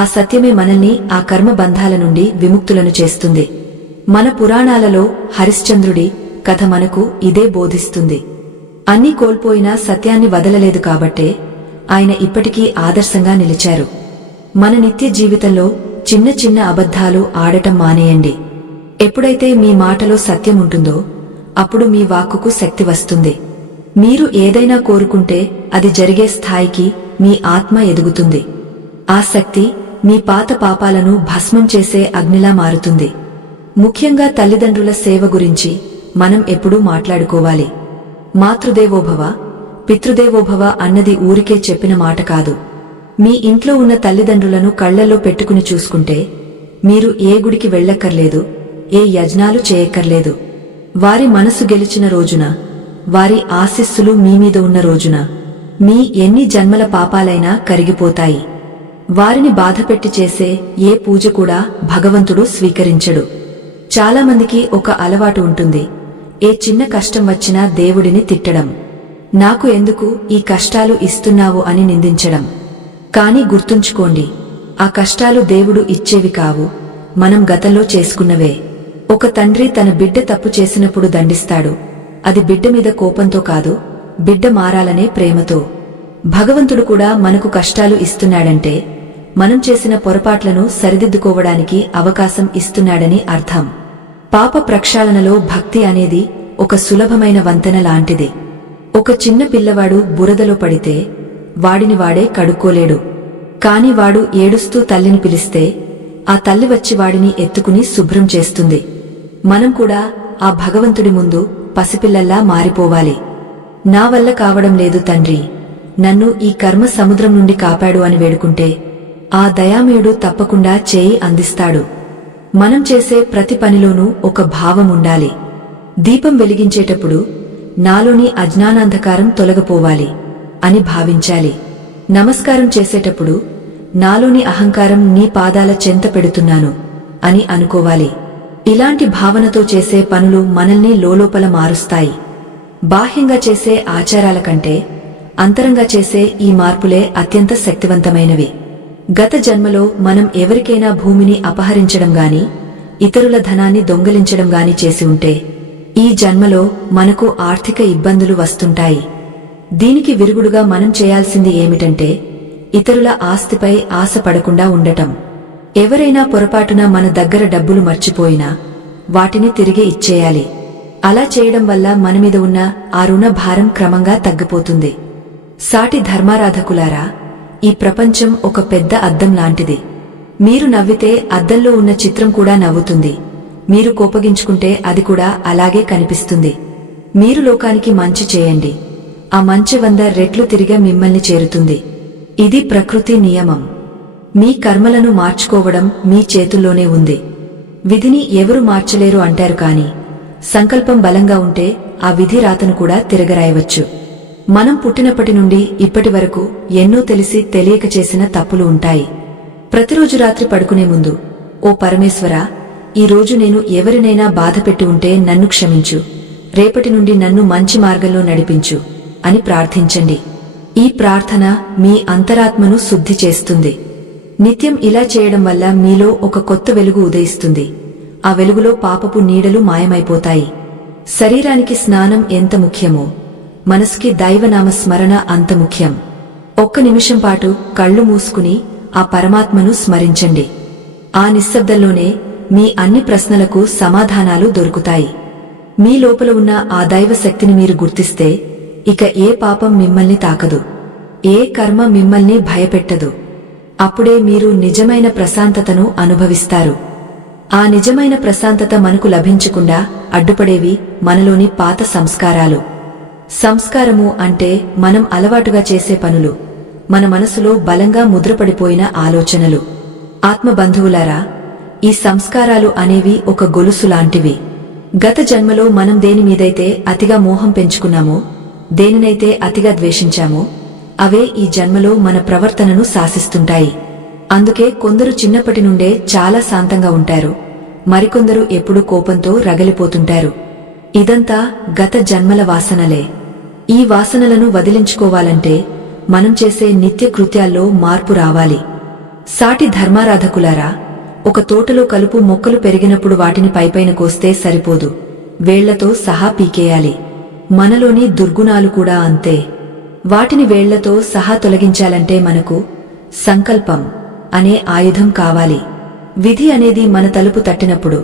ఆ సత్యమే మనల్ని ఆ కర్మ బంధాల నుండి విముక్తులను చేస్తుంది. మన పురాణాలలో హరిశ్చంద్రుడి కథ మనకు ఇదే బోధిస్తుంది. అన్నీ కోల్పోయినా సత్యాన్ని వదలలేదు కాబట్టే ఆయన ఇప్పటికీ ఆదర్శంగా నిలిచారు. మన నిత్య జీవితంలో చిన్న చిన్న అబద్ధాలు ఆడటం మానేయండి. ఎప్పుడైతే మీ మాటలో సత్యం ఉంటుందో అప్పుడు మీ వాక్కుకు శక్తి వస్తుంది. మీరు ఏదైనా కోరుకుంటే అది జరిగే స్థాయికి మీ ఆత్మ ఎదుగుతుంది. ఆ శక్తి మీ పాత పాపాలను భస్మం చేసే అగ్నిలా మారుతుంది. ముఖ్యంగా తల్లిదండ్రుల సేవ గురించి మనం ఎప్పుడూ మాట్లాడుకోవాలి. మాతృదేవోభవ, పితృదేవోభవ అన్నది ఊరికే చెప్పిన మాట కాదు. మీ ఇంట్లో ఉన్న తల్లిదండ్రులను కళ్లల్లో పెట్టుకుని చూసుకుంటే మీరు ఏ గుడికి వెళ్ళక్కర్లేదు, ఏ యజ్ఞాలు చేయక్కర్లేదు. వారి మనసు గెలిచిన రోజున, వారి ఆశీస్సులు మీమీద ఉన్న రోజున మీ ఎన్ని జన్మల పాపాలైనా కరిగిపోతాయి. వారిని బాధపెట్టి చేసే ఏ పూజ కూడా భగవంతుడు స్వీకరించడు. చాలామందికి ఒక అలవాటు ఉంటుంది, ఏ చిన్న కష్టం వచ్చినా దేవుడిని తిట్టడం, నాకు ఎందుకు ఈ కష్టాలు ఇస్తున్నావు అని నిందించడం. కాని గుర్తుంచుకోండి, ఆ కష్టాలు దేవుడు ఇచ్చేవి కావు, మనం గతంలో చేసుకున్నవే. ఒక తండ్రి తన బిడ్డ తప్పు చేసినప్పుడు దండిస్తాడు. అది బిడ్డ మీద కోపంతో కాదు, బిడ్డ మారాలనే ప్రేమతో. భగవంతుడు కూడా మనకు కష్టాలు ఇస్తున్నాడంటే మనం చేసిన పొరపాట్లను సరిదిద్దుకోవడానికి అవకాశం ఇస్తున్నాడని అర్థం. పాప ప్రక్షాళనలో భక్తి అనేది ఒక సులభమైన వంతెన లాంటిది. ఒక చిన్న పిల్లవాడు బురదలో పడితే వాడిని వాడే కడుక్కోలేడు. కాని వాడు ఏడుస్తూ తల్లిని పిలిస్తే ఆ తల్లి వచ్చి వాడిని ఎత్తుకుని శుభ్రం చేస్తుంది. మనం కూడా ఆ భగవంతుడి ముందు పసిపిల్లల్లా మారిపోవాలి. నా వల్ల కావడం లేదు తండ్రి, నన్ను ఈ కర్మ సముద్రం నుండి కాపాడు అని వేడుకుంటే ఆ దయామయుడు తప్పకుండా చేయి అందిస్తాడు. మనం చేసే ప్రతి పనిలోనూ ఒక భావం ఉండాలి. దీపం వెలిగించేటప్పుడు నాలోని అజ్ఞానాంధకారం తొలగపోవాలి అని భావించాలి. నమస్కారం చేసేటప్పుడు నాలోని అహంకారం నీ పాదాల చెంత పెడుతున్నాను అని అనుకోవాలి. ఇలాంటి భావనతో చేసే పనులు మనల్ని లోలోపల మారుస్తాయి. బాహ్యంగా చేసే ఆచారాల కంటే అంతరంగా చేసే ఈ మార్పులే అత్యంత శక్తివంతమైనవి. గత జన్మలో మనం ఎవరికైనా భూమిని అపహరించడం గాని, ఇతరుల ధనాన్ని దొంగిలించడం గాని చేసి ఉంటే ఈ జన్మలో మనకు ఆర్థిక ఇబ్బందులు వస్తుంటాయి. దీనికి విరుగుడుగా మనం చేయాల్సింది ఏమిటంటే ఇతరుల ఆస్తిపై ఆశ పడకుండా ఉండటం. ఎవరైనా పొరపాటున మన దగ్గర డబ్బులు మర్చిపోయినా వాటిని తిరిగి ఇచ్చేయాలి. అలా చేయడం వల్ల మనమీద ఉన్న ఆ రుణ భారం క్రమంగా తగ్గిపోతుంది. సాటి ధర్మారాధకులారా, ఈ ప్రపంచం ఒక పెద్ద అద్దం లాంటిది. మీరు నవ్వితే అద్దంలో ఉన్న చిత్రం కూడా నవ్వుతుంది. మీరు కోపగించుకుంటే అది కూడా అలాగే కనిపిస్తుంది. మీరు లోకానికి మంచి చేయండి, ఆ మంచి 100 రెట్లు తిరిగి మిమ్మల్ని చేరుతుంది. ఇది ప్రకృతి నియమం. మీ కర్మలను మార్చుకోవడం మీ చేతుల్లోనే ఉంది. విధిని ఎవరు మార్చలేరు అంటారు కాని సంకల్పం బలంగా ఉంటే ఆ విధి రాతను కూడా తిరగరాయవచ్చు. మనం పుట్టినప్పటి నుండి ఇప్పటి వరకు ఎన్నో తెలిసి తెలియక చేసిన తప్పులు ఉంటాయి. ప్రతిరోజు రాత్రి పడుకునే ముందు, ఓ పరమేశ్వరా, ఈ రోజు నేను ఎవరినైనా బాధపెట్టి ఉంటే నన్ను క్షమించు, రేపటి నుండి నన్ను మంచి మార్గంలో నడిపించు అని ప్రార్థించండి. ఈ ప్రార్థన మీ అంతరాత్మను శుద్ధి చేస్తుంది. నిత్యం ఇలా చేయడం వల్ల మీలో ఒక కొత్త వెలుగు ఉదయిస్తుంది. ఆ వెలుగులో పాపపు నీడలు మాయమైపోతాయి. శరీరానికి స్నానం ఎంత ముఖ్యమో మనసుకి దైవనామ స్మరణ అంత ముఖ్యం. ఒక్క నిమిషం పాటు కళ్ళు మూసుకుని ఆ పరమాత్మను స్మరించండి. ఆ నిశ్శబ్దంలోనే మీ అన్ని ప్రశ్నలకు సమాధానాలు దొరుకుతాయి. మీ లోపల ఉన్న ఆ దైవ శక్తిని మీరు గుర్తిస్తే ఇక ఏ పాపం మిమ్మల్ని తాకదు, ఏ కర్మ మిమ్మల్ని భయపెట్టదు. అప్పుడే మీరు నిజమైన ప్రశాంతతను అనుభవిస్తారు. ఆ నిజమైన ప్రశాంతత మనకు లభించకుండా అడ్డుపడేవి మనలోని పాత సంస్కారాలు. సంస్కారము అంటే మనం అలవాటుగా చేసే పనులు, మన మనసులో బలంగా ముద్రపడిపోయిన ఆలోచనలు. ఆత్మబంధువులారా, ఈ సంస్కారాలు అనేవి ఒక గొలుసు లాంటివి. గత జన్మలో మనం దేనిమీదైతే అతిగా మోహం పెంచుకున్నామో, దేనినైతే అతిగా ద్వేషించామో అవే ఈ జన్మలో మన ప్రవర్తనను శాసిస్తుంటాయి. అందుకే కొందరు చిన్నప్పటి నుండే చాలా శాంతంగా ఉంటారు, మరికొందరు ఎప్పుడూ కోపంతో రగిలిపోతుంటారు. ఇదంతా గత జన్మల వాసనలే. ఈ వాసనలను వదిలించుకోవాలంటే మనం చేసే నిత్య కృత్యాల్లో మార్పు రావాలి. సాటి ధర్మారాధకులారా, ఒక తోటలో కలుపు మొక్కలు పెరిగినప్పుడు వాటిని పైపైన కోస్తే సరిపోదు, వేళ్లతో సహా పీకేయాలి. మనలోని దుర్గుణాలు కూడా అంతే. వాటిని వేళ్లతో సహా తొలగించాలంటే మనకు సంకల్పం అనే ఆయుధం కావాలి. విధి అనేది మన తలుపు తట్టినప్పుడు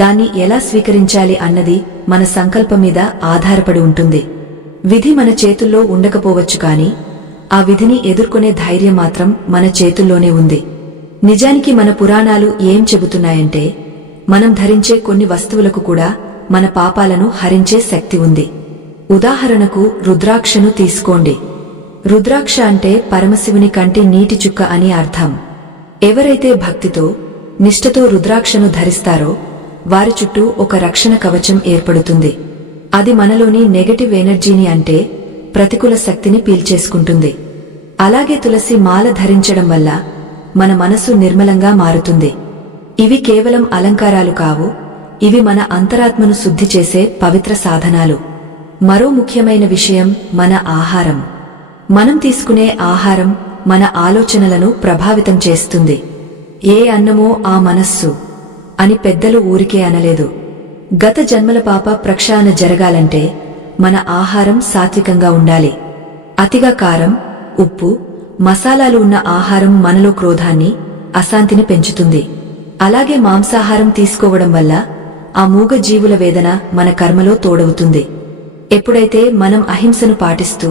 దాన్ని ఎలా స్వీకరించాలి అన్నది మన సంకల్పం మీద ఆధారపడి ఉంటుంది. విధి మన చేతుల్లో ఉండకపోవచ్చు, కాని ఆ విధిని ఎదుర్కొనే ధైర్యం మాత్రం మన చేతుల్లోనే ఉంది. నిజానికి మన పురాణాలు ఏం చెబుతున్నాయంటే, మనం ధరించే కొన్ని వస్తువులకు కూడా మన పాపాలను హరించే శక్తి ఉంది. ఉదాహరణకు రుద్రాక్షను తీసుకోండి. రుద్రాక్ష అంటే పరమశివుని కంటి నీటి చుక్క అని అర్థం. ఎవరైతే భక్తితో నిష్ఠతో రుద్రాక్షను ధరిస్తారో వారి చుట్టూ ఒక రక్షణ కవచం ఏర్పడుతుంది. అది మనలోని నెగటివ్ ఎనర్జీని, అంటే ప్రతికూల శక్తిని పీల్చేసుకుంటుంది. అలాగే తులసి మాల ధరించడం వల్ల మన మనసు నిర్మలంగా మారుతుంది. ఇవి కేవలం అలంకారాలు కావు, ఇవి మన అంతరాత్మను శుద్ధి చేసే పవిత్ర సాధనాలు. మరో ముఖ్యమైన విషయం మన ఆహారం. మనం తీసుకునే ఆహారం మన ఆలోచనలను ప్రభావితం చేస్తుంది. ఏ అన్నమో ఆ మనస్సు అని పెద్దలు ఊరికే అనలేదు. గత జన్మల పాప ప్రక్షాళన జరగాలంటే మన ఆహారం సాత్వికంగా ఉండాలి. అతిగా కారం, ఉప్పు, మసాలాలు ఉన్న ఆహారం మనలో క్రోధాన్ని, అశాంతిని పెంచుతుంది. అలాగే మాంసాహారం తీసుకోవడం వల్ల ఆ మూగ జీవుల వేదన మన కర్మలో తోడవుతుంది. ఎప్పుడైతే మనం అహింసను పాటిస్తూ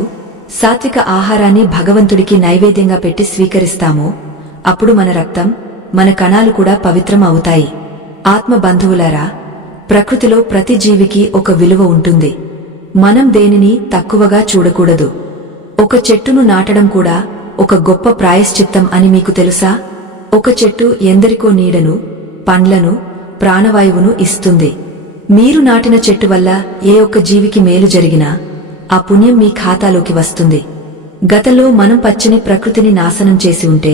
సాత్విక ఆహారాన్ని భగవంతుడికి నైవేద్యంగా పెట్టి స్వీకరిస్తామో అప్పుడు మన రక్తం, మన కణాలు కూడా పవిత్రం అవుతాయి. ఆత్మ బంధువులారా, ప్రకృతిలో ప్రతి జీవికి ఒక విలువ ఉంటుంది. మనం దేనిని తక్కువగా చూడకూడదు. ఒక చెట్టును నాటడం కూడా ఒక గొప్ప ప్రాయశ్చిత్తం అని మీకు తెలుసా? ఒక చెట్టు ఎందరికో నీడను, పండ్లను, ప్రాణవాయువును ఇస్తుంది. మీరు నాటిన చెట్టు వల్ల ఏ ఒక్క జీవికి మేలు జరిగినా ఆ పుణ్యం మీ ఖాతాలోకి వస్తుంది. గతంలో మనం పచ్చని ప్రకృతిని నాశనం చేసి ఉంటే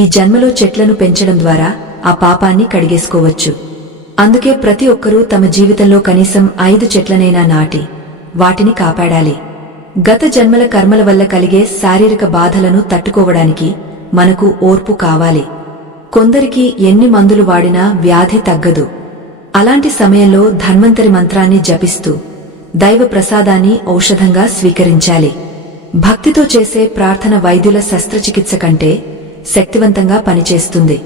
ఈ జన్మలో చెట్లను పెంచడం ద్వారా ఆ పాపాన్ని కడిగేసుకోవచ్చు. అందుకే ప్రతి ఒక్కరూ తమ జీవితంలో కనీసం 5 చెట్లనైనా నాటి వాటిని కాపాడాలి. గత జన్మల కర్మల వల్ల కలిగే శారీరక బాధలను తట్టుకోవడానికి మనకు ఓర్పు కావాలి. కొందరికి ఎన్ని మందులు వాడినా వ్యాధి తగ్గదు. అలాంటి సమయంలో ధన్వంతరి మంత్రాన్ని జపిస్తూ దైవ ప్రసాదాన్ని ఔషధంగా స్వీకరించాలి. భక్తితో చేసే ప్రార్థన వైద్యుల శస్త్రచికిత్స కంటే శక్తివంతంగా పనిచేస్తుంది.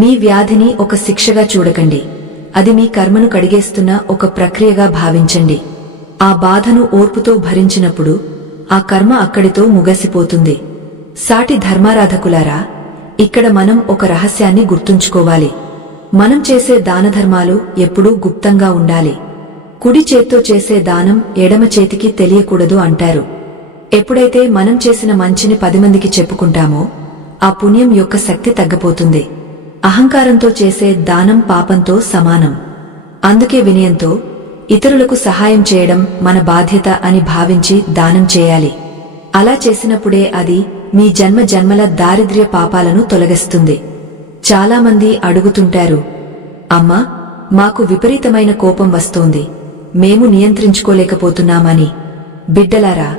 మీ వ్యాధిని ఒక శిక్షగా చూడకండి, అది మీ కర్మను కడిగేస్తున్న ఒక ప్రక్రియగా భావించండి. ఆ బాధను ఓర్పుతో భరించినప్పుడు ఆ కర్మ అక్కడితో ముగసిపోతుంది. సాటి ధర్మారాధకులారా, ఇక్కడ మనం ఒక రహస్యాన్ని గుర్తుంచుకోవాలి. మనం చేసే దానధర్మాలు ఎప్పుడూ గుప్తంగా ఉండాలి. కుడి చేత్తో చేసే దానం ఎడమ చేతికి తెలియకూడదు అంటారు. ఎప్పుడైతే మనం చేసిన మంచిని 10 మందికి చెప్పుకుంటామో ఆ పుణ్యం యొక్క శక్తి తగ్గపోతుంది. అహంకారంతో చేసే దానం పాపంతో సమానం. అందుకే వినయంతో ఇతరులకు సహాయం చేయడం మన బాధ్యత అని భావించి దానం చేయాలి. అలా చేసినప్పుడే అది మీ జన్మ జన్మల దారిద్ర్య పాపాలను తొలగిస్తుంది. చాలామంది అడుగుతుంటారు, అమ్మా, మాకు విపరీతమైన కోపం వస్తోంది, మేము నియంత్రించుకోలేకపోతున్నామని. బిడ్డలారా,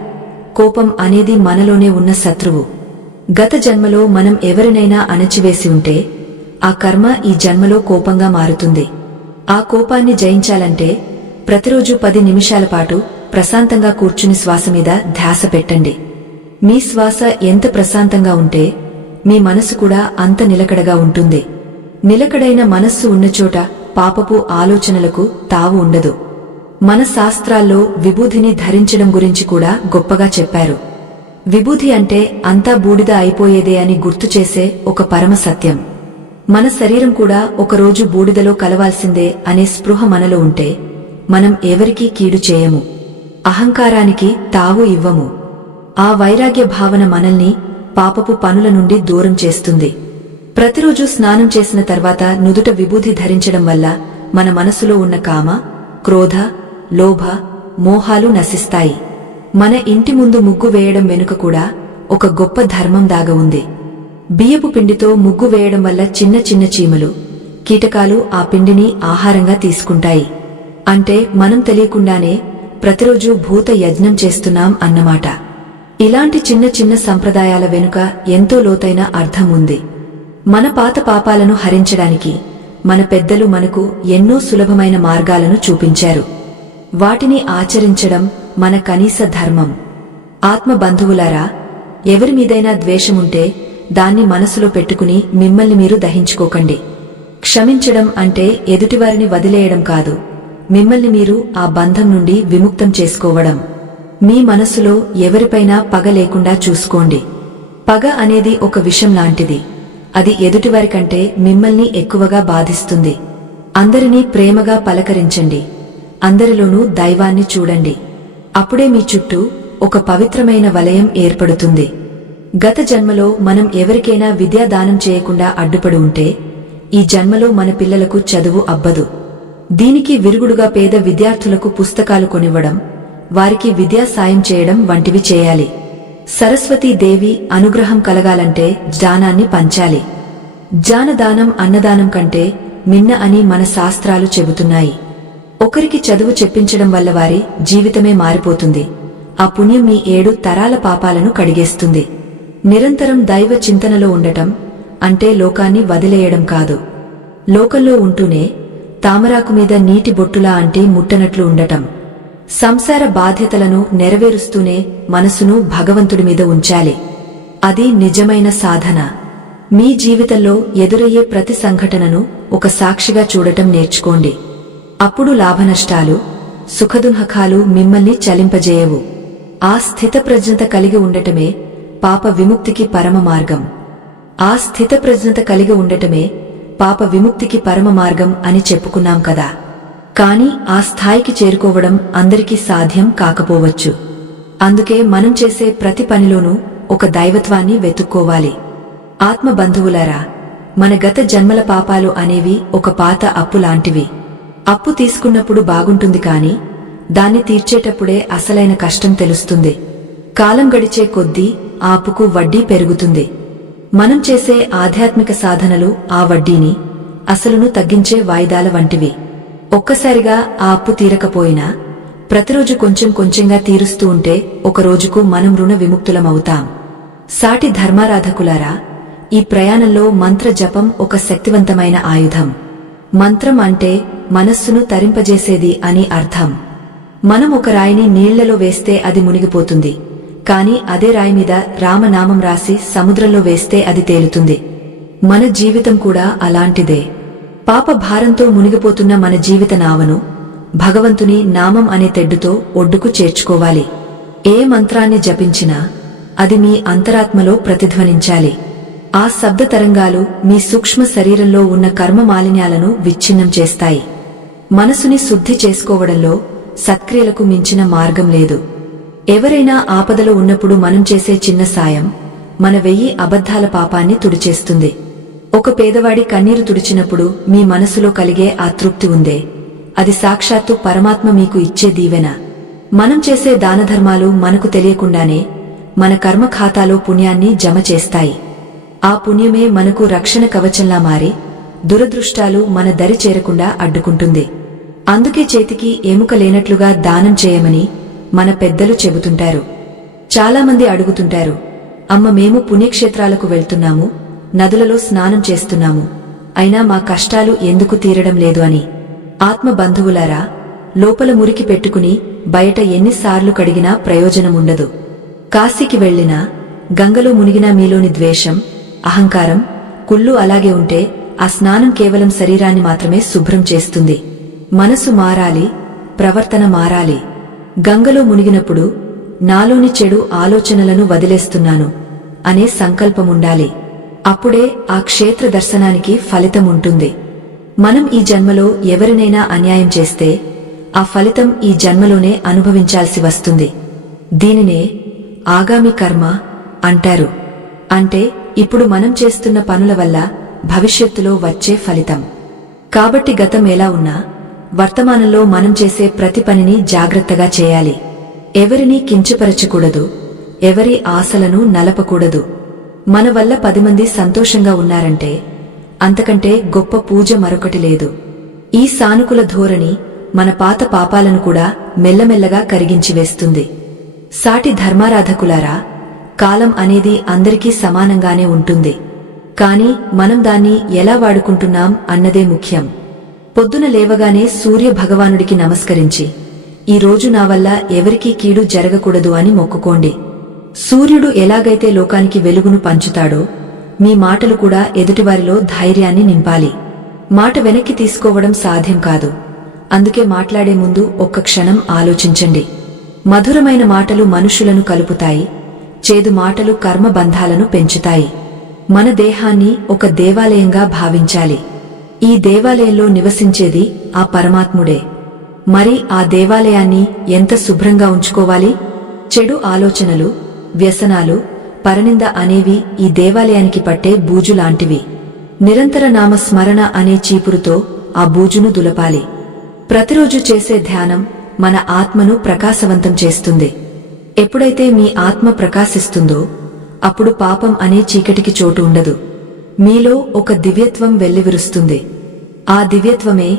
కోపం అనేది మనలోనే ఉన్న శత్రువు. గత జన్మలో మనం ఎవరినైనా అణచివేసి ఉంటే ఆ కర్మ ఈ జన్మలో కోపంగా మారుతుంది. ఆ కోపాన్ని జయించాలంటే ప్రతిరోజు 10 నిమిషాల పాటు ప్రశాంతంగా కూర్చుని శ్వాస మీద ధ్యాస పెట్టండి. మీ శ్వాస ఎంత ప్రశాంతంగా ఉంటే మీ మనసు కూడా అంత నిలకడగా ఉంటుంది. నిలకడైన మనస్సు ఉన్నచోట పాపపు ఆలోచనలకు తావు ఉండదు. మన శాస్త్రాల్లో విభూతిని ధరించడం గురించి కూడా గొప్పగా చెప్పారు. విభూతి అంటే అంతా బూడిద అయిపోయేదే అని గుర్తుచేసే ఒక పరమ సత్యం. మన శరీరం కూడా ఒకరోజు బూడిదలో కలవాల్సిందే అనే స్పృహ మనలో ఉంటే మనం ఎవరికీ కీడు చేయము, అహంకారానికి తావు ఇవ్వము. ఆ వైరాగ్య భావన మనల్ని పాపపు పనుల నుండి దూరం చేస్తుంది. ప్రతిరోజు స్నానం చేసిన తర్వాత నుదుట విభూతి ధరించడం వల్ల మన మనసులో ఉన్న కామ, క్రోధ, లోభ, మోహాలు నశిస్తాయి. మన ఇంటి ముందు ముగ్గు వేయడం వెనుక కూడా ఒక గొప్ప ధర్మం దాగ ఉంది. బియ్యపు పిండితో ముగ్గు వేయడం వల్ల చిన్న చిన్న చీమలు, కీటకాలు ఆ పిండిని ఆహారంగా తీసుకుంటాయి. అంటే మనం తెలియకుండానే ప్రతిరోజు భూత యజ్ఞం చేస్తున్నాం అన్నమాట. ఇలాంటి చిన్న చిన్న సంప్రదాయాల వెనుక ఎంతో లోతైన అర్థం ఉంది. మన పాత పాపాలను హరించడానికి మన పెద్దలు మనకు ఎన్నో సులభమైన మార్గాలను చూపించారు. వాటిని ఆచరించడం మన కనీస ధర్మం. ఆత్మ బంధువులారా, ఎవరి మీదైనా ద్వేషముంటే దాన్ని మనసులో పెట్టుకుని మిమ్మల్ని మీరు దహించుకోకండి. క్షమించడం అంటే ఎదుటివారిని వదిలేయడం కాదు, మిమ్మల్ని మీరు ఆ బంధం నుండి విముక్తం చేసుకోవడం. మీ మనసులో ఎవరిపైనా పగ లేకుండా చూసుకోండి. పగ అనేది ఒక విషం లాంటిది. అది ఎదుటివారికంటే మిమ్మల్ని ఎక్కువగా బాధిస్తుంది. అందరినీ ప్రేమగా పలకరించండి. అందరిలోనూ దైవాన్ని చూడండి. అప్పుడే మీ చుట్టూ ఒక పవిత్రమైన వలయం ఏర్పడుతుంది. గత జన్మలో మనం ఎవరికైనా విద్యాదానం చేయకుండా అడ్డుపడి ఉంటే ఈ జన్మలో మన పిల్లలకు చదువు అబ్బదు. దీనికి విరుగుడుగా పేద విద్యార్థులకు పుస్తకాలు కొనివ్వడం, వారికి విద్యా సాయం చేయడం వంటివి చేయాలి. సరస్వతీదేవి అనుగ్రహం కలగాలంటే జ్ఞానాన్ని పంచాలి. జ్ఞానదానం అన్నదానం కంటే మిన్న అని మన శాస్త్రాలు చెబుతున్నాయి. ఒకరికి చదువు చెప్పించడం వల్ల వారి జీవితమే మారిపోతుంది. ఆ పుణ్యం మీ 7 తరాల పాపాలను కడిగేస్తుంది. నిరంతరం దైవ చింతనలో ఉండటం అంటే లోకాన్ని వదిలేయడం కాదు. లోకంలో ఉంటూనే తామరాకు మీద నీటి బొట్టులా అంటే ముట్టనట్లు ఉండటం. సంసార బాధ్యతలను నెరవేరుస్తూనే మనసును భగవంతుడి మీద ఉంచాలి. అది నిజమైన సాధన. మీ జీవితంలో ఎదురయ్యే ప్రతి సంఘటనను ఒక సాక్షిగా చూడటం నేర్చుకోండి. అప్పుడు లాభనష్టాలు, సుఖదుఃఖాలు మిమ్మల్ని చలింపజేయవు. ఆ స్థితప్రజ్ఞత కలిగి ఉండటమే పాప విముక్తికి పరమ మార్గం. ఆ స్థితప్రజ్ఞత కలిగి ఉండటమే పాప విముక్తికి పరమ మార్గం అని చెప్పుకున్నాం కదా. కాని ఆ స్థాయికి చేరుకోవడం అందరికీ సాధ్యం కాకపోవచ్చు. అందుకే మనం చేసే ప్రతి పనిలోనూ ఒక దైవత్వాన్ని వెతుక్కోవాలి. ఆత్మ బంధువులారా, మన గత జన్మల పాపాలు అనేవి ఒక పాత అప్పు లాంటివి. అప్పు తీసుకున్నప్పుడు బాగుంటుంది కాని దాన్ని తీర్చేటప్పుడే అసలైన కష్టం తెలుస్తుంది. కాలం గడిచే కొద్దీ ఆ అప్పుకు వడ్డీ పెరుగుతుంది. మనం చేసే ఆధ్యాత్మిక సాధనలు ఆ వడ్డీని, అసలును తగ్గించే వాయిదాల వంటివి. ఒక్కసారిగా ఆ అప్పు తీరకపోయినా ప్రతిరోజు కొంచెం కొంచెంగా తీరుస్తూ ఉంటే ఒక రోజుకు మనం రుణ విముక్తులమవుతాం. సాటి ధర్మారాధకులారా, ఈ ప్రయాణంలో మంత్ర జపం ఒక శక్తివంతమైన ఆయుధం. మంత్రం అంటే మనస్సును తరింపజేసేది అని అర్థం. మనం ఒక రాయిని నీళ్లలో వేస్తే అది మునిగిపోతుంది. కాని అదే రాయి మీద రామనామం రాసి సముద్రంలో వేస్తే అది తేలుతుంది. మన జీవితం కూడా అలాంటిదే. పాప భారంతో మునిగిపోతున్న మన జీవిత నావను భగవంతుని నామం అనే తెడ్డుతో ఒడ్డుకు చేర్చుకోవాలి. ఏ మంత్రాన్ని జపించినా అది మీ అంతరాత్మలో ప్రతిధ్వనించాలి. ఆ శబ్ద తరంగాలు మీ సూక్ష్మ శరీరంలో ఉన్న కర్మ మాలిన్యాలను విచ్ఛిన్నం చేస్తాయి. మనసుని శుద్ధి చేసుకోవడంలో సత్క్రియలకు మించిన మార్గం లేదు. ఎవరైనా ఆపదలో ఉన్నప్పుడు మనం చేసే చిన్న సాయం మన 1000 అబద్ధాల పాపాన్ని తుడిచేస్తుంది. ఒక పేదవాడి కన్నీరు తుడిచినప్పుడు మీ మనసులో కలిగే ఆ తృప్తి ఉందే, అది సాక్షాత్తు పరమాత్మ మీకు ఇచ్చే దీవెన. మనం చేసే దానధర్మాలు మనకు తెలియకుండానే మన కర్మ ఖాతాలో పుణ్యాన్ని జమ చేస్తాయి. ఆ పుణ్యమే మనకు రక్షణ కవచంలా మారి దురదృష్టాలు మన దరి చేరకుండా అడ్డుకుంటుంది. అందుకే చేతికి ఎముక లేనట్లుగా దానం చేయమని మన పెద్దలు చెబుతుంటారు. చాలామంది అడుగుతుంటారు, అమ్మ మేము పుణ్యక్షేత్రాలకు వెళ్తున్నాము, నదులలో స్నానం చేస్తున్నాము, అయినా మా కష్టాలు ఎందుకు తీరడం లేదు అని. ఆత్మ బంధువులారా, లోపల మురికి పెట్టుకుని బయట ఎన్నిసార్లు కడిగినా ప్రయోజనముండదు. కాశీకి వెళ్లినా, గంగలో మునిగినా మీలోని ద్వేషం, అహంకారం, కుళ్ళు అలాగే ఉంటే ఆ స్నానం కేవలం శరీరాన్ని మాత్రమే శుభ్రం చేస్తుంది. మనసు మారాలి, ప్రవర్తన మారాలి. గంగలో మునిగినప్పుడు నాలోని చెడు ఆలోచనలను వదిలేస్తున్నాను అనే సంకల్పముండాలి. అప్పుడే ఆ క్షేత్ర దర్శనానికి ఫలితముంటుంది. మనం ఈ జన్మలో ఎవరినైనా అన్యాయం చేస్తే ఆ ఫలితం ఈ జన్మలోనే అనుభవించాల్సి వస్తుంది. దీనినే ఆగామి కర్మ అంటారు. అంటే ఇప్పుడు మనం చేస్తున్న పనుల వల్ల భవిష్యత్తులో వచ్చే ఫలితం. కాబట్టి గతం ఎలా ఉన్నా వర్తమానంలో మనం చేసే ప్రతి పనిని జాగ్రత్తగా చేయాలి. ఎవరినీ కించపరచకూడదు, ఎవరి ఆశలను నలపకూడదు. మన వల్ల 10 మంది సంతోషంగా ఉన్నారంటే అంతకంటే గొప్ప పూజ మరొకటి లేదు. ఈ సానుకూల ధోరణి మన పాత పాపాలను కూడా మెల్లమెల్లగా కరిగించివేస్తుంది. సాటి ధర్మారాధకులారా, కాలం అనేది అందరికీ సమానంగానే ఉంటుంది. కాని మనం దాన్ని ఎలా వాడుకుంటున్నాం అన్నదే ముఖ్యం. పొద్దున లేవగానే సూర్య భగవానుడికి నమస్కరించి, ఈ రోజు నా వల్ల ఎవరికీ కీడు జరగకూడదు అని మొక్కుకోండి. సూర్యుడు ఎలాగైతే లోకానికి వెలుగును పంచుతాడో మీ మాటలు కూడా ఎదుటివారిలో ధైర్యాన్ని నింపాలి. మాట వెనక్కి తీసుకోవడం సాధ్యం కాదు. అందుకే మాట్లాడే ముందు ఒక్క క్షణం ఆలోచించండి. మధురమైన మాటలు మనుషులను కలుపుతాయి, చేదు మాటలు కర్మబంధాలను పెంచుతాయి. మన దేహాన్ని ఒక దేవాలయంగా భావించాలి. ఈ దేవాలయంలో నివసించేది ఆ పరమాత్ముడే. మరి ఆ దేవాలయాన్ని ఎంత శుభ్రంగా ఉంచుకోవాలి? చెడు ఆలోచనలు, వ్యసనాలు, పరనింద అనేవి ఈ దేవాలయానికి పట్టే బూజులాంటివి. నిరంతర నామ స్మరణ అనే చీపురుతో ఆ బూజును దులపాలి. ప్రతిరోజు చేసే ధ్యానం మన ఆత్మను ప్రకాశవంతం చేస్తుంది. ఎప్పుడైతే మీ ఆత్మ ప్రకాశిస్తుందో అప్పుడు పాపం అనే చీకటికి చోటు ఉండదు. మీలో ఒక దివ్యత్వం వెల్లివిరుస్తుంది. ఆ దివ్యత్వమే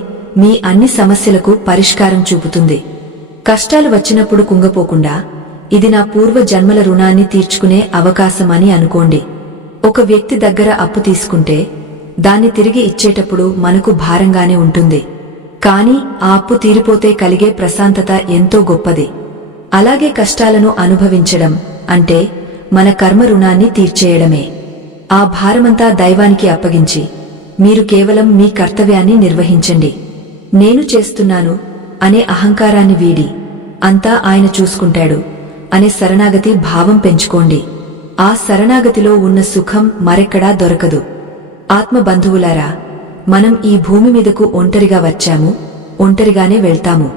మీ అన్ని సమస్యలకు పరిష్కారం చూపుతుంది. కష్టాలు వచ్చినప్పుడు కుంగపోకుండా ఇది నా పూర్వ జన్మల రుణాన్ని తీర్చుకునే అవకాశం అని అనుకోండి. ఒక వ్యక్తి దగ్గర అప్పు తీసుకుంటే దాన్ని తిరిగి ఇచ్చేటప్పుడు మనకు భారంగానే ఉంటుంది. కాని ఆ అప్పు తీరిపోతే కలిగే ప్రశాంతత ఎంతో గొప్పది. అలాగే కష్టాలను అనుభవించడం అంటే మన కర్మ రుణాన్ని తీర్చేయడమే. ఆ భారమంతా దైవానికి అప్పగించి మీరు కేవలం మీ కర్తవ్యాన్ని నిర్వహించండి. నేను చేస్తున్నాను అనే అహంకారాన్ని వీడి అంతా ఆయన చూసుకుంటాడు అనే శరణాగతి భావం పెంచుకోండి. ఆ శరణాగతిలో ఉన్న సుఖం మరెక్కడా దొరకదు. ఆత్మ బంధువులారా, మనం ఈ భూమి మీదకు ఒంటరిగా వచ్చాము, ఒంటరిగానే వెళ్తాము.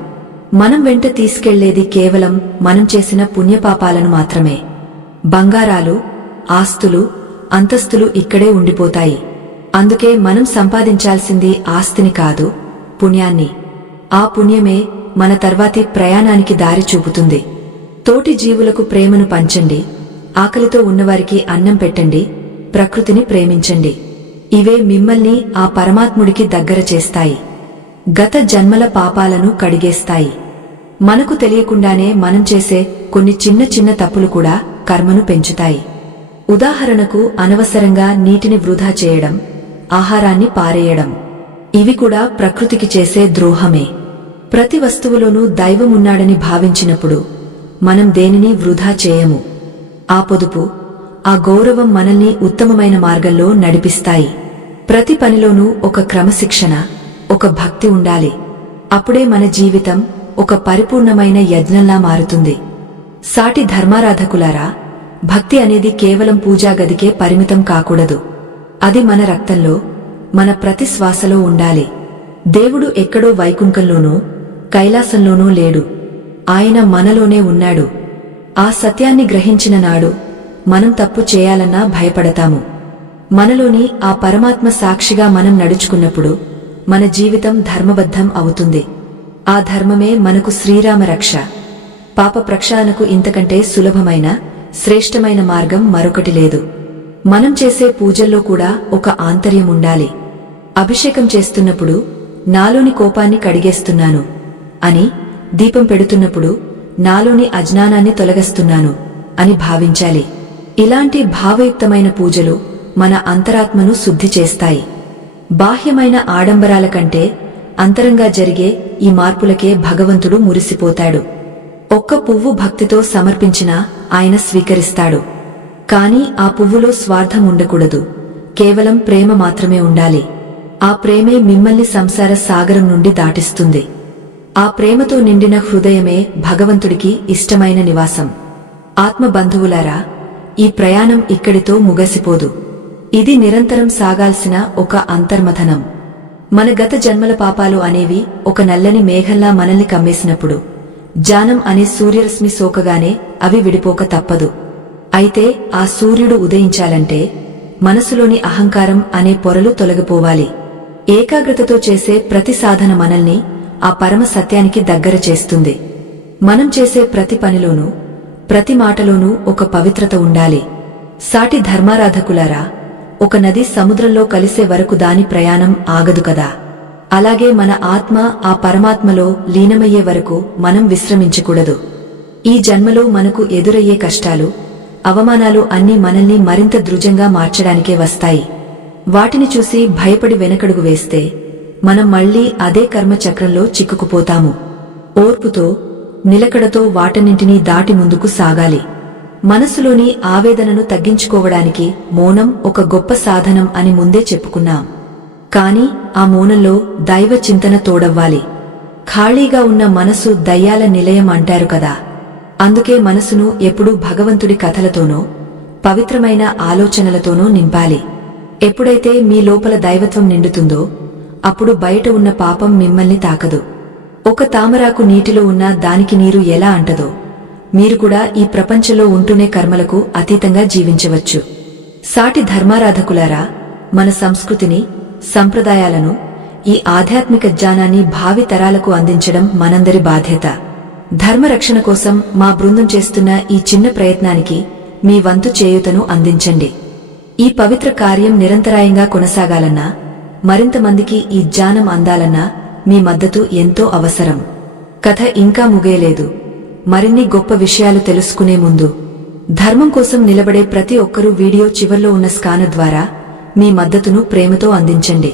మనం వెంట తీసుకెళ్లేది కేవలం మనం చేసిన పుణ్యపాపాలను మాత్రమే. బంగారాలు, ఆస్తులు, అంతస్తులు ఇక్కడే ఉండిపోతాయి. అందుకే మనం సంపాదించాల్సింది ఆస్తిని కాదు, పుణ్యాన్ని. ఆ పుణ్యమే మన తర్వాతి ప్రయాణానికి దారి చూపుతుంది. తోటి జీవులకు ప్రేమను పంచండి, ఆకలితో ఉన్నవారికి అన్నం పెట్టండి, ప్రకృతిని ప్రేమించండి. ఇవే మిమ్మల్ని ఆ పరమాత్ముడికి దగ్గర చేస్తాయి. గత జన్మల పాపాలను కడిగేస్తాయి. మనకు తెలియకుండానే మనం చేసే కొన్ని చిన్న చిన్న తప్పులు కూడా కర్మను పెంచుతాయి. ఉదాహరణకు అనవసరంగా నీటిని వృధా చేయడం, ఆహారాన్ని పారేయడం. ఇవి కూడా ప్రకృతికి చేసే ద్రోహమే. ప్రతి వస్తువులోనూ దైవమున్నాడని భావించినప్పుడు మనం దేనిని వృధా చేయము. ఆ పొదుపు, ఆ గౌరవం మనల్ని ఉత్తమమైన మార్గంలో నడిపిస్తాయి. ప్రతి పనిలోనూ ఒక క్రమశిక్షణ, ఒక భక్తి ఉండాలి. అప్పుడే మన జీవితం ఒక పరిపూర్ణమైన యజ్ఞంలా మారుతుంది. సాటి ధర్మారాధకులారా, భక్తి అనేది కేవలం పూజా గదికే పరిమితం కాకూడదు. అది మన రక్తంలో, మన ప్రతి శ్వాసలో ఉండాలి. దేవుడు ఎక్కడో వైకుంఠంలోనో కైలాసంలోనూ లేడు, ఆయన మనలోనే ఉన్నాడు. ఆ సత్యాన్ని గ్రహించిన నాడు మనం తప్పు చేయాలన్నా భయపడతాము. మనలోని ఆ పరమాత్మ సాక్షిగా మనం నడుచుకున్నప్పుడు మన జీవితం ధర్మబద్ధం అవుతుంది. ఆ ధర్మమే మనకు శ్రీరామ రక్ష. పాప ప్రక్షాళనకు ఇంతకంటే సులభమైన, శ్రేష్టమైన మార్గం మరొకటి లేదు. మనం చేసే పూజల్లో కూడా ఒక ఆంతర్యం ఉండాలి. అభిషేకం చేస్తున్నప్పుడు నాలోని కోపాన్ని కడిగేస్తున్నాను అని, దీపం పెడుతున్నప్పుడు నాలోని అజ్ఞానాన్ని తొలగిస్తున్నాను అని భావించాలి. ఇలాంటి భావయుక్తమైన పూజలు మన అంతరాత్మను శుద్ధి చేస్తాయి. బాహ్యమైన ఆడంబరాల కంటే అంతరంగా జరిగే ఈ మార్పులకే భగవంతుడు మురిసిపోతాడు. ఒక్క పువ్వు భక్తితో సమర్పించినా ఆయన స్వీకరిస్తాడు. కాని ఆ పువ్వులో స్వార్థం ఉండకూడదు, కేవలం ప్రేమ మాత్రమే ఉండాలి. ఆ ప్రేమే మిమ్మల్ని సంసార సాగరం నుండి దాటిస్తుంది. ఆ ప్రేమతో నిండిన హృదయమే భగవంతుడికి ఇష్టమైన నివాసం. ఆత్మ బంధువులారా, ఈ ప్రయాణం ఇక్కడితో ముగసిపోదు. ఇది నిరంతరం సాగాల్సిన ఒక అంతర్మథనం. మన గత జన్మల పాపాలు అనేవి ఒక నల్లని మేఘంలా మనల్ని కమ్మేసినప్పుడు జానం అనే సూర్యరశ్మి సోకగానే అవి విడిపోక తప్పదు. అయితే ఆ సూర్యుడు ఉదయించాలంటే మనసులోని అహంకారం అనే పొరలు తొలగిపోవాలి. ఏకాగ్రతతో చేసే ప్రతి సాధన మనల్ని ఆ పరమ సత్యానికి దగ్గర చేస్తుంది. మనం చేసే ప్రతి పనిలోనూ, ప్రతి మాటలోనూ ఒక పవిత్రత ఉండాలి. సాటి ధర్మారాధకులారా, ఒక నది సముద్రంలో కలిసే వరకు దాని ప్రయాణం ఆగదు కదా. అలాగే మన ఆత్మ ఆ పరమాత్మలో లీనమయ్యే వరకు మనం విశ్రమించకూడదు. ఈ జన్మలో మనకు ఎదురయ్యే కష్టాలు, అవమానాలు అన్నీ మనల్ని మరింత దృఢంగా మార్చడానికే వస్తాయి. వాటిని చూసి భయపడి వెనకడుగు వేస్తే మనం మళ్లీ అదే కర్మచక్రంలో చిక్కుకుపోతాము. ఓర్పుతో, నిలకడతో వాటన్నింటినీ దాటి ముందుకు సాగాలి. మనసులోని ఆవేదనను తగ్గించుకోవడానికి మౌనం ఒక గొప్ప సాధనం అని ముందే చెప్పుకున్నాం. కాని ఆ మౌనంలో దైవ చింతన తోడవ్వాలి. ఖాళీగా ఉన్న మనసు దయ్యాల నిలయం అంటారు కదా. అందుకే మనసును ఎప్పుడూ భగవంతుడి కథలతోనో, పవిత్రమైన ఆలోచనలతోనో నింపాలి. ఎప్పుడైతే మీ లోపల దైవత్వం నిండుతుందో అప్పుడు బయట ఉన్న పాపం మిమ్మల్ని తాకదు. ఒక తామరాకు నీటిలో ఉన్న దానికి నీరు ఎలా అంటదో మీరు కూడా ఈ ప్రపంచంలో ఉంటూనే కర్మలకు అతీతంగా జీవించవచ్చు. సాటి ధర్మారాధకులారా, మన సంస్కృతిని, సంప్రదాయాలను, ఈ ఆధ్యాత్మిక జ్ఞానాన్ని భావి తరాలకు అందించడం మనందరి బాధ్యత. ధర్మరక్షణ కోసం మా బృందం చేస్తున్న ఈ చిన్న ప్రయత్నానికి మీ వంతు చేయూతను అందించండి. ఈ పవిత్ర కార్యం నిరంతరాయంగా కొనసాగాలన్నా, మరింత మందికి ఈ జ్ఞానం అందాలన్నా మీ మద్దతు ఎంతో అవసరం. కథ ఇంకా ముగియలేదు. మరిన్ని గొప్ప విషయాలు తెలుసుకునే ముందు ధర్మం కోసం నిలబడే ప్రతి ఒక్కరూ వీడియో చివర్లో ఉన్న స్కానర్ ద్వారా మీ మద్దతును ప్రేమతో అందించండి.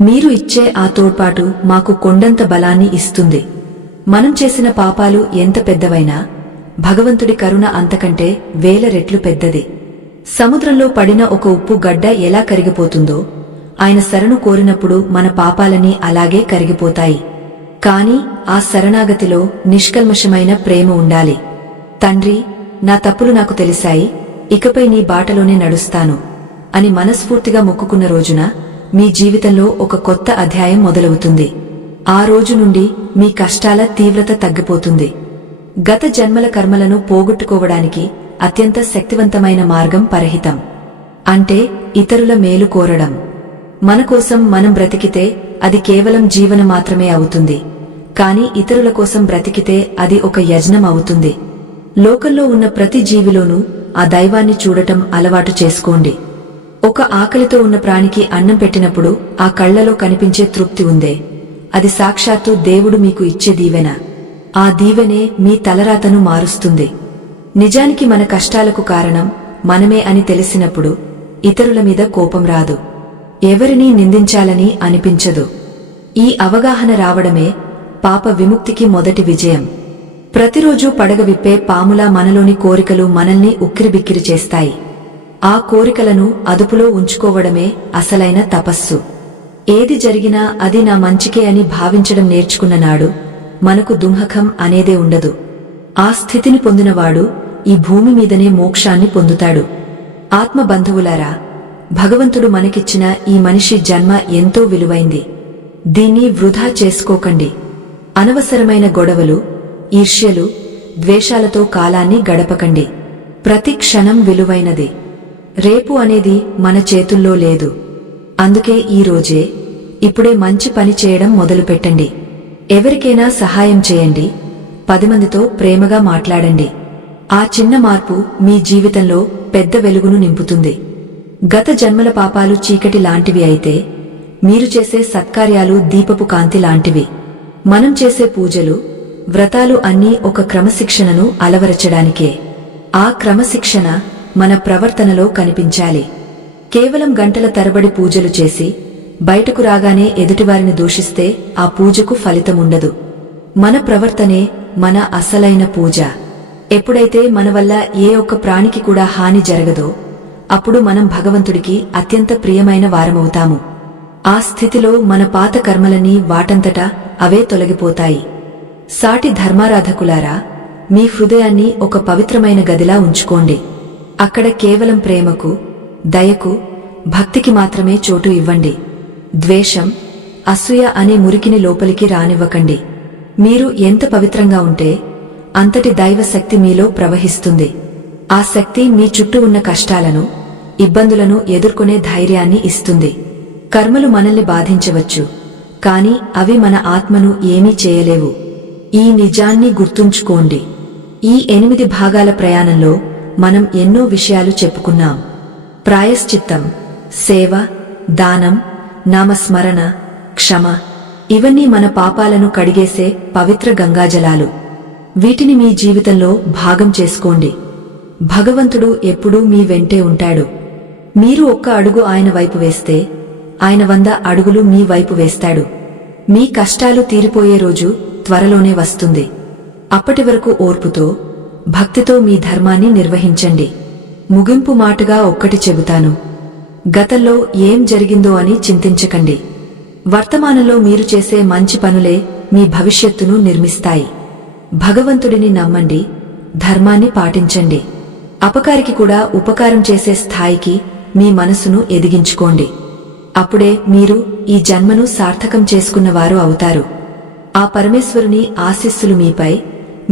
మీరు ఇచ్చే ఆ తోడ్పాటు మాకు కొండంత బలాన్ని ఇస్తుంది. మనం చేసిన పాపాలు ఎంత పెద్దవైనా భగవంతుడి కరుణ అంతకంటే 1000 రెట్లు పెద్దది. సముద్రంలో పడిన ఒక ఉప్పు గడ్డ ఎలా కరిగిపోతుందో ఆయన శరణు కోరినప్పుడు మన పాపాలన్నీ అలాగే కరిగిపోతాయి. కాని ఆ శరణాగతిలో నిష్కల్మషమైన ప్రేమ ఉండాలి. తండ్రి, నా తప్పులు నాకు తెలిసాయి, ఇకపై నీ బాటలోనే నడుస్తాను అని మనస్ఫూర్తిగా మొక్కుకున్న రోజున మీ జీవితంలో ఒక కొత్త అధ్యాయం మొదలవుతుంది. ఆ రోజు నుండి మీ కష్టాల తీవ్రత తగ్గిపోతుంది. గత జన్మల కర్మలను పోగొట్టుకోవడానికి అత్యంత శక్తివంతమైన మార్గం పరహితం, అంటే ఇతరుల మేలు కోరడం. మన కోసం మనం బ్రతికితే అది కేవలం జీవనం మాత్రమే అవుతుంది. కాని ఇతరుల కోసం బ్రతికితే అది ఒక యజ్ఞం అవుతుంది. లోకంలో ఉన్న ప్రతి జీవిలోనూ ఆ దైవాన్ని చూడటం అలవాటు చేసుకోండి. ఒక ఆకలితో ఉన్న ప్రాణికి అన్నం పెట్టినప్పుడు ఆ కళ్లలో కనిపించే తృప్తి ఉందే, అది సాక్షాత్తు దేవుడు మీకు ఇచ్చే దీవెన. ఆ దీవెనే మీ తలరాతను మారుస్తుంది. నిజానికి మన కష్టాలకు కారణం మనమే అని తెలిసినప్పుడు ఇతరుల మీద కోపం రాదు, ఎవరినీ నిందించాలని అనిపించదు. ఈ అవగాహన రావడమే పాప విముక్తికి మొదటి విజయం. ప్రతిరోజూ పడగ విప్పే పాములా మనలోని కోరికలు మనల్ని ఉక్కిరిబిక్కిరి చేస్తాయి. ఆ కోరికలను అదుపులో ఉంచుకోవడమే అసలైన తపస్సు. ఏది జరిగినా అది నా మంచికే అని భావించడం నేర్చుకున్న నాడు మనకు దుంహకం అనేదే ఉండదు. ఆ స్థితిని పొందినవాడు ఈ భూమి మీదనే మోక్షాన్ని పొందుతాడు. ఆత్మ బంధువులారా, భగవంతుడు మనకిచ్చిన ఈ మనిషి జన్మ ఎంతో విలువైంది. దీన్ని వృధా చేసుకోకండి. అనవసరమైన గొడవలు, ఈర్ష్యలు, ద్వేషాలతో కాలాన్ని గడపకండి. ప్రతి క్షణం విలువైనది. రేపు అనేది మన చేతుల్లో లేదు. అందుకే ఈ రోజే, ఇప్పుడే మంచి పని చేయడం మొదలుపెట్టండి. ఎవరికైనా సహాయం చేయండి. 10 మందితో ప్రేమగా మాట్లాడండి. ఆ చిన్న మార్పు మీ జీవితంలో పెద్ద వెలుగును నింపుతుంది. గత జన్మల పాపాలు చీకటి లాంటివి అయితే మీరు చేసే సత్కార్యాలు దీపపు కాంతి లాంటివి. మనం చేసే పూజలు, వ్రతాలు అన్నీ ఒక క్రమశిక్షణను అలవరచడానికే. ఆ క్రమశిక్షణ మన ప్రవర్తనలో కనిపించాలి. కేవలం గంటల తరబడి పూజలు చేసి బయటకు రాగానే ఎదుటివారిని దూషిస్తే ఆ పూజకు ఫలితముండదు. మన ప్రవర్తనే మన అసలైన పూజ. ఎప్పుడైతే మన వల్ల ఏ ఒక్క ప్రాణికి కూడా హాని జరగదో అప్పుడు మనం భగవంతుడికి అత్యంత ప్రియమైన వారమవుతాము. ఆ స్థితిలో మన పాత కర్మలన్నీ వాటంతటా అవే తొలగిపోతాయి. సాటి ధర్మారాధకులారా, మీ హృదయాన్ని ఒక పవిత్రమైన గదిలా ఉంచుకోండి. అక్కడ కేవలం ప్రేమకు, దయకు, భక్తికి మాత్రమే చోటు ఇవ్వండి. ద్వేషం, అసూయ అనే మురికిని లోపలికి రానివ్వకండి. మీరు ఎంత పవిత్రంగా ఉంటే అంతటి దైవశక్తి మీలో ప్రవహిస్తుంది. ఆ శక్తి మీ చుట్టూ ఉన్న కష్టాలను, ఇబ్బందులను ఎదుర్కొనే ధైర్యాన్ని ఇస్తుంది. కర్మలు మనల్ని బాధించవచ్చు, కాని అవి మన ఆత్మను ఏమీ చేయలేవు. ఈ నిజాన్ని గుర్తుంచుకోండి. ఈ 8 భాగాల ప్రయాణంలో మనం ఎన్నో విషయాలు చెప్పుకున్నాం. ప్రాయశ్చిత్తం, సేవ, దానం, నామస్మరణ, క్షమ ఇవన్నీ మన పాపాలను కడిగేసే పవిత్ర గంగాజలాలు. వీటిని మీ జీవితంలో భాగం చేసుకోండి. భగవంతుడు ఎప్పుడూ మీ వెంటే ఉంటాడు. మీరు ఒక్క అడుగు ఆయన వైపు వేస్తే ఆయన 100 అడుగులు మీ వైపు వేస్తాడు. మీ కష్టాలు తీరిపోయే రోజు త్వరలోనే వస్తుంది. అప్పటి వరకు ఓర్పుతో, భక్తితో మీ ధర్మాన్ని నిర్వహించండి. ముగింపు మాటగా ఒక్కటి చెబుతాను. గతంలో ఏం జరిగిందో అని చింతించకండి. వర్తమానంలో మీరు చేసే మంచి పనులే మీ భవిష్యత్తును నిర్మిస్తాయి. భగవంతుడిని నమ్మండి, ధర్మాన్ని పాటించండి. అపకారికి కూడా ఉపకారం చేసే స్థాయికి మీ మనసును ఎదిగించుకోండి. అప్పుడే మీరు ఈ జన్మను సార్థకం చేసుకున్నవారు అవుతారు. ఆ పరమేశ్వరుని ఆశీస్సులు మీపై,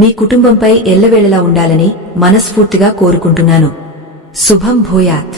మీ కుటుంబంపై ఎల్లవేళలా ఉండాలని మనస్ఫూర్తిగా కోరుకుంటున్నాను. శుభం భూయాత్.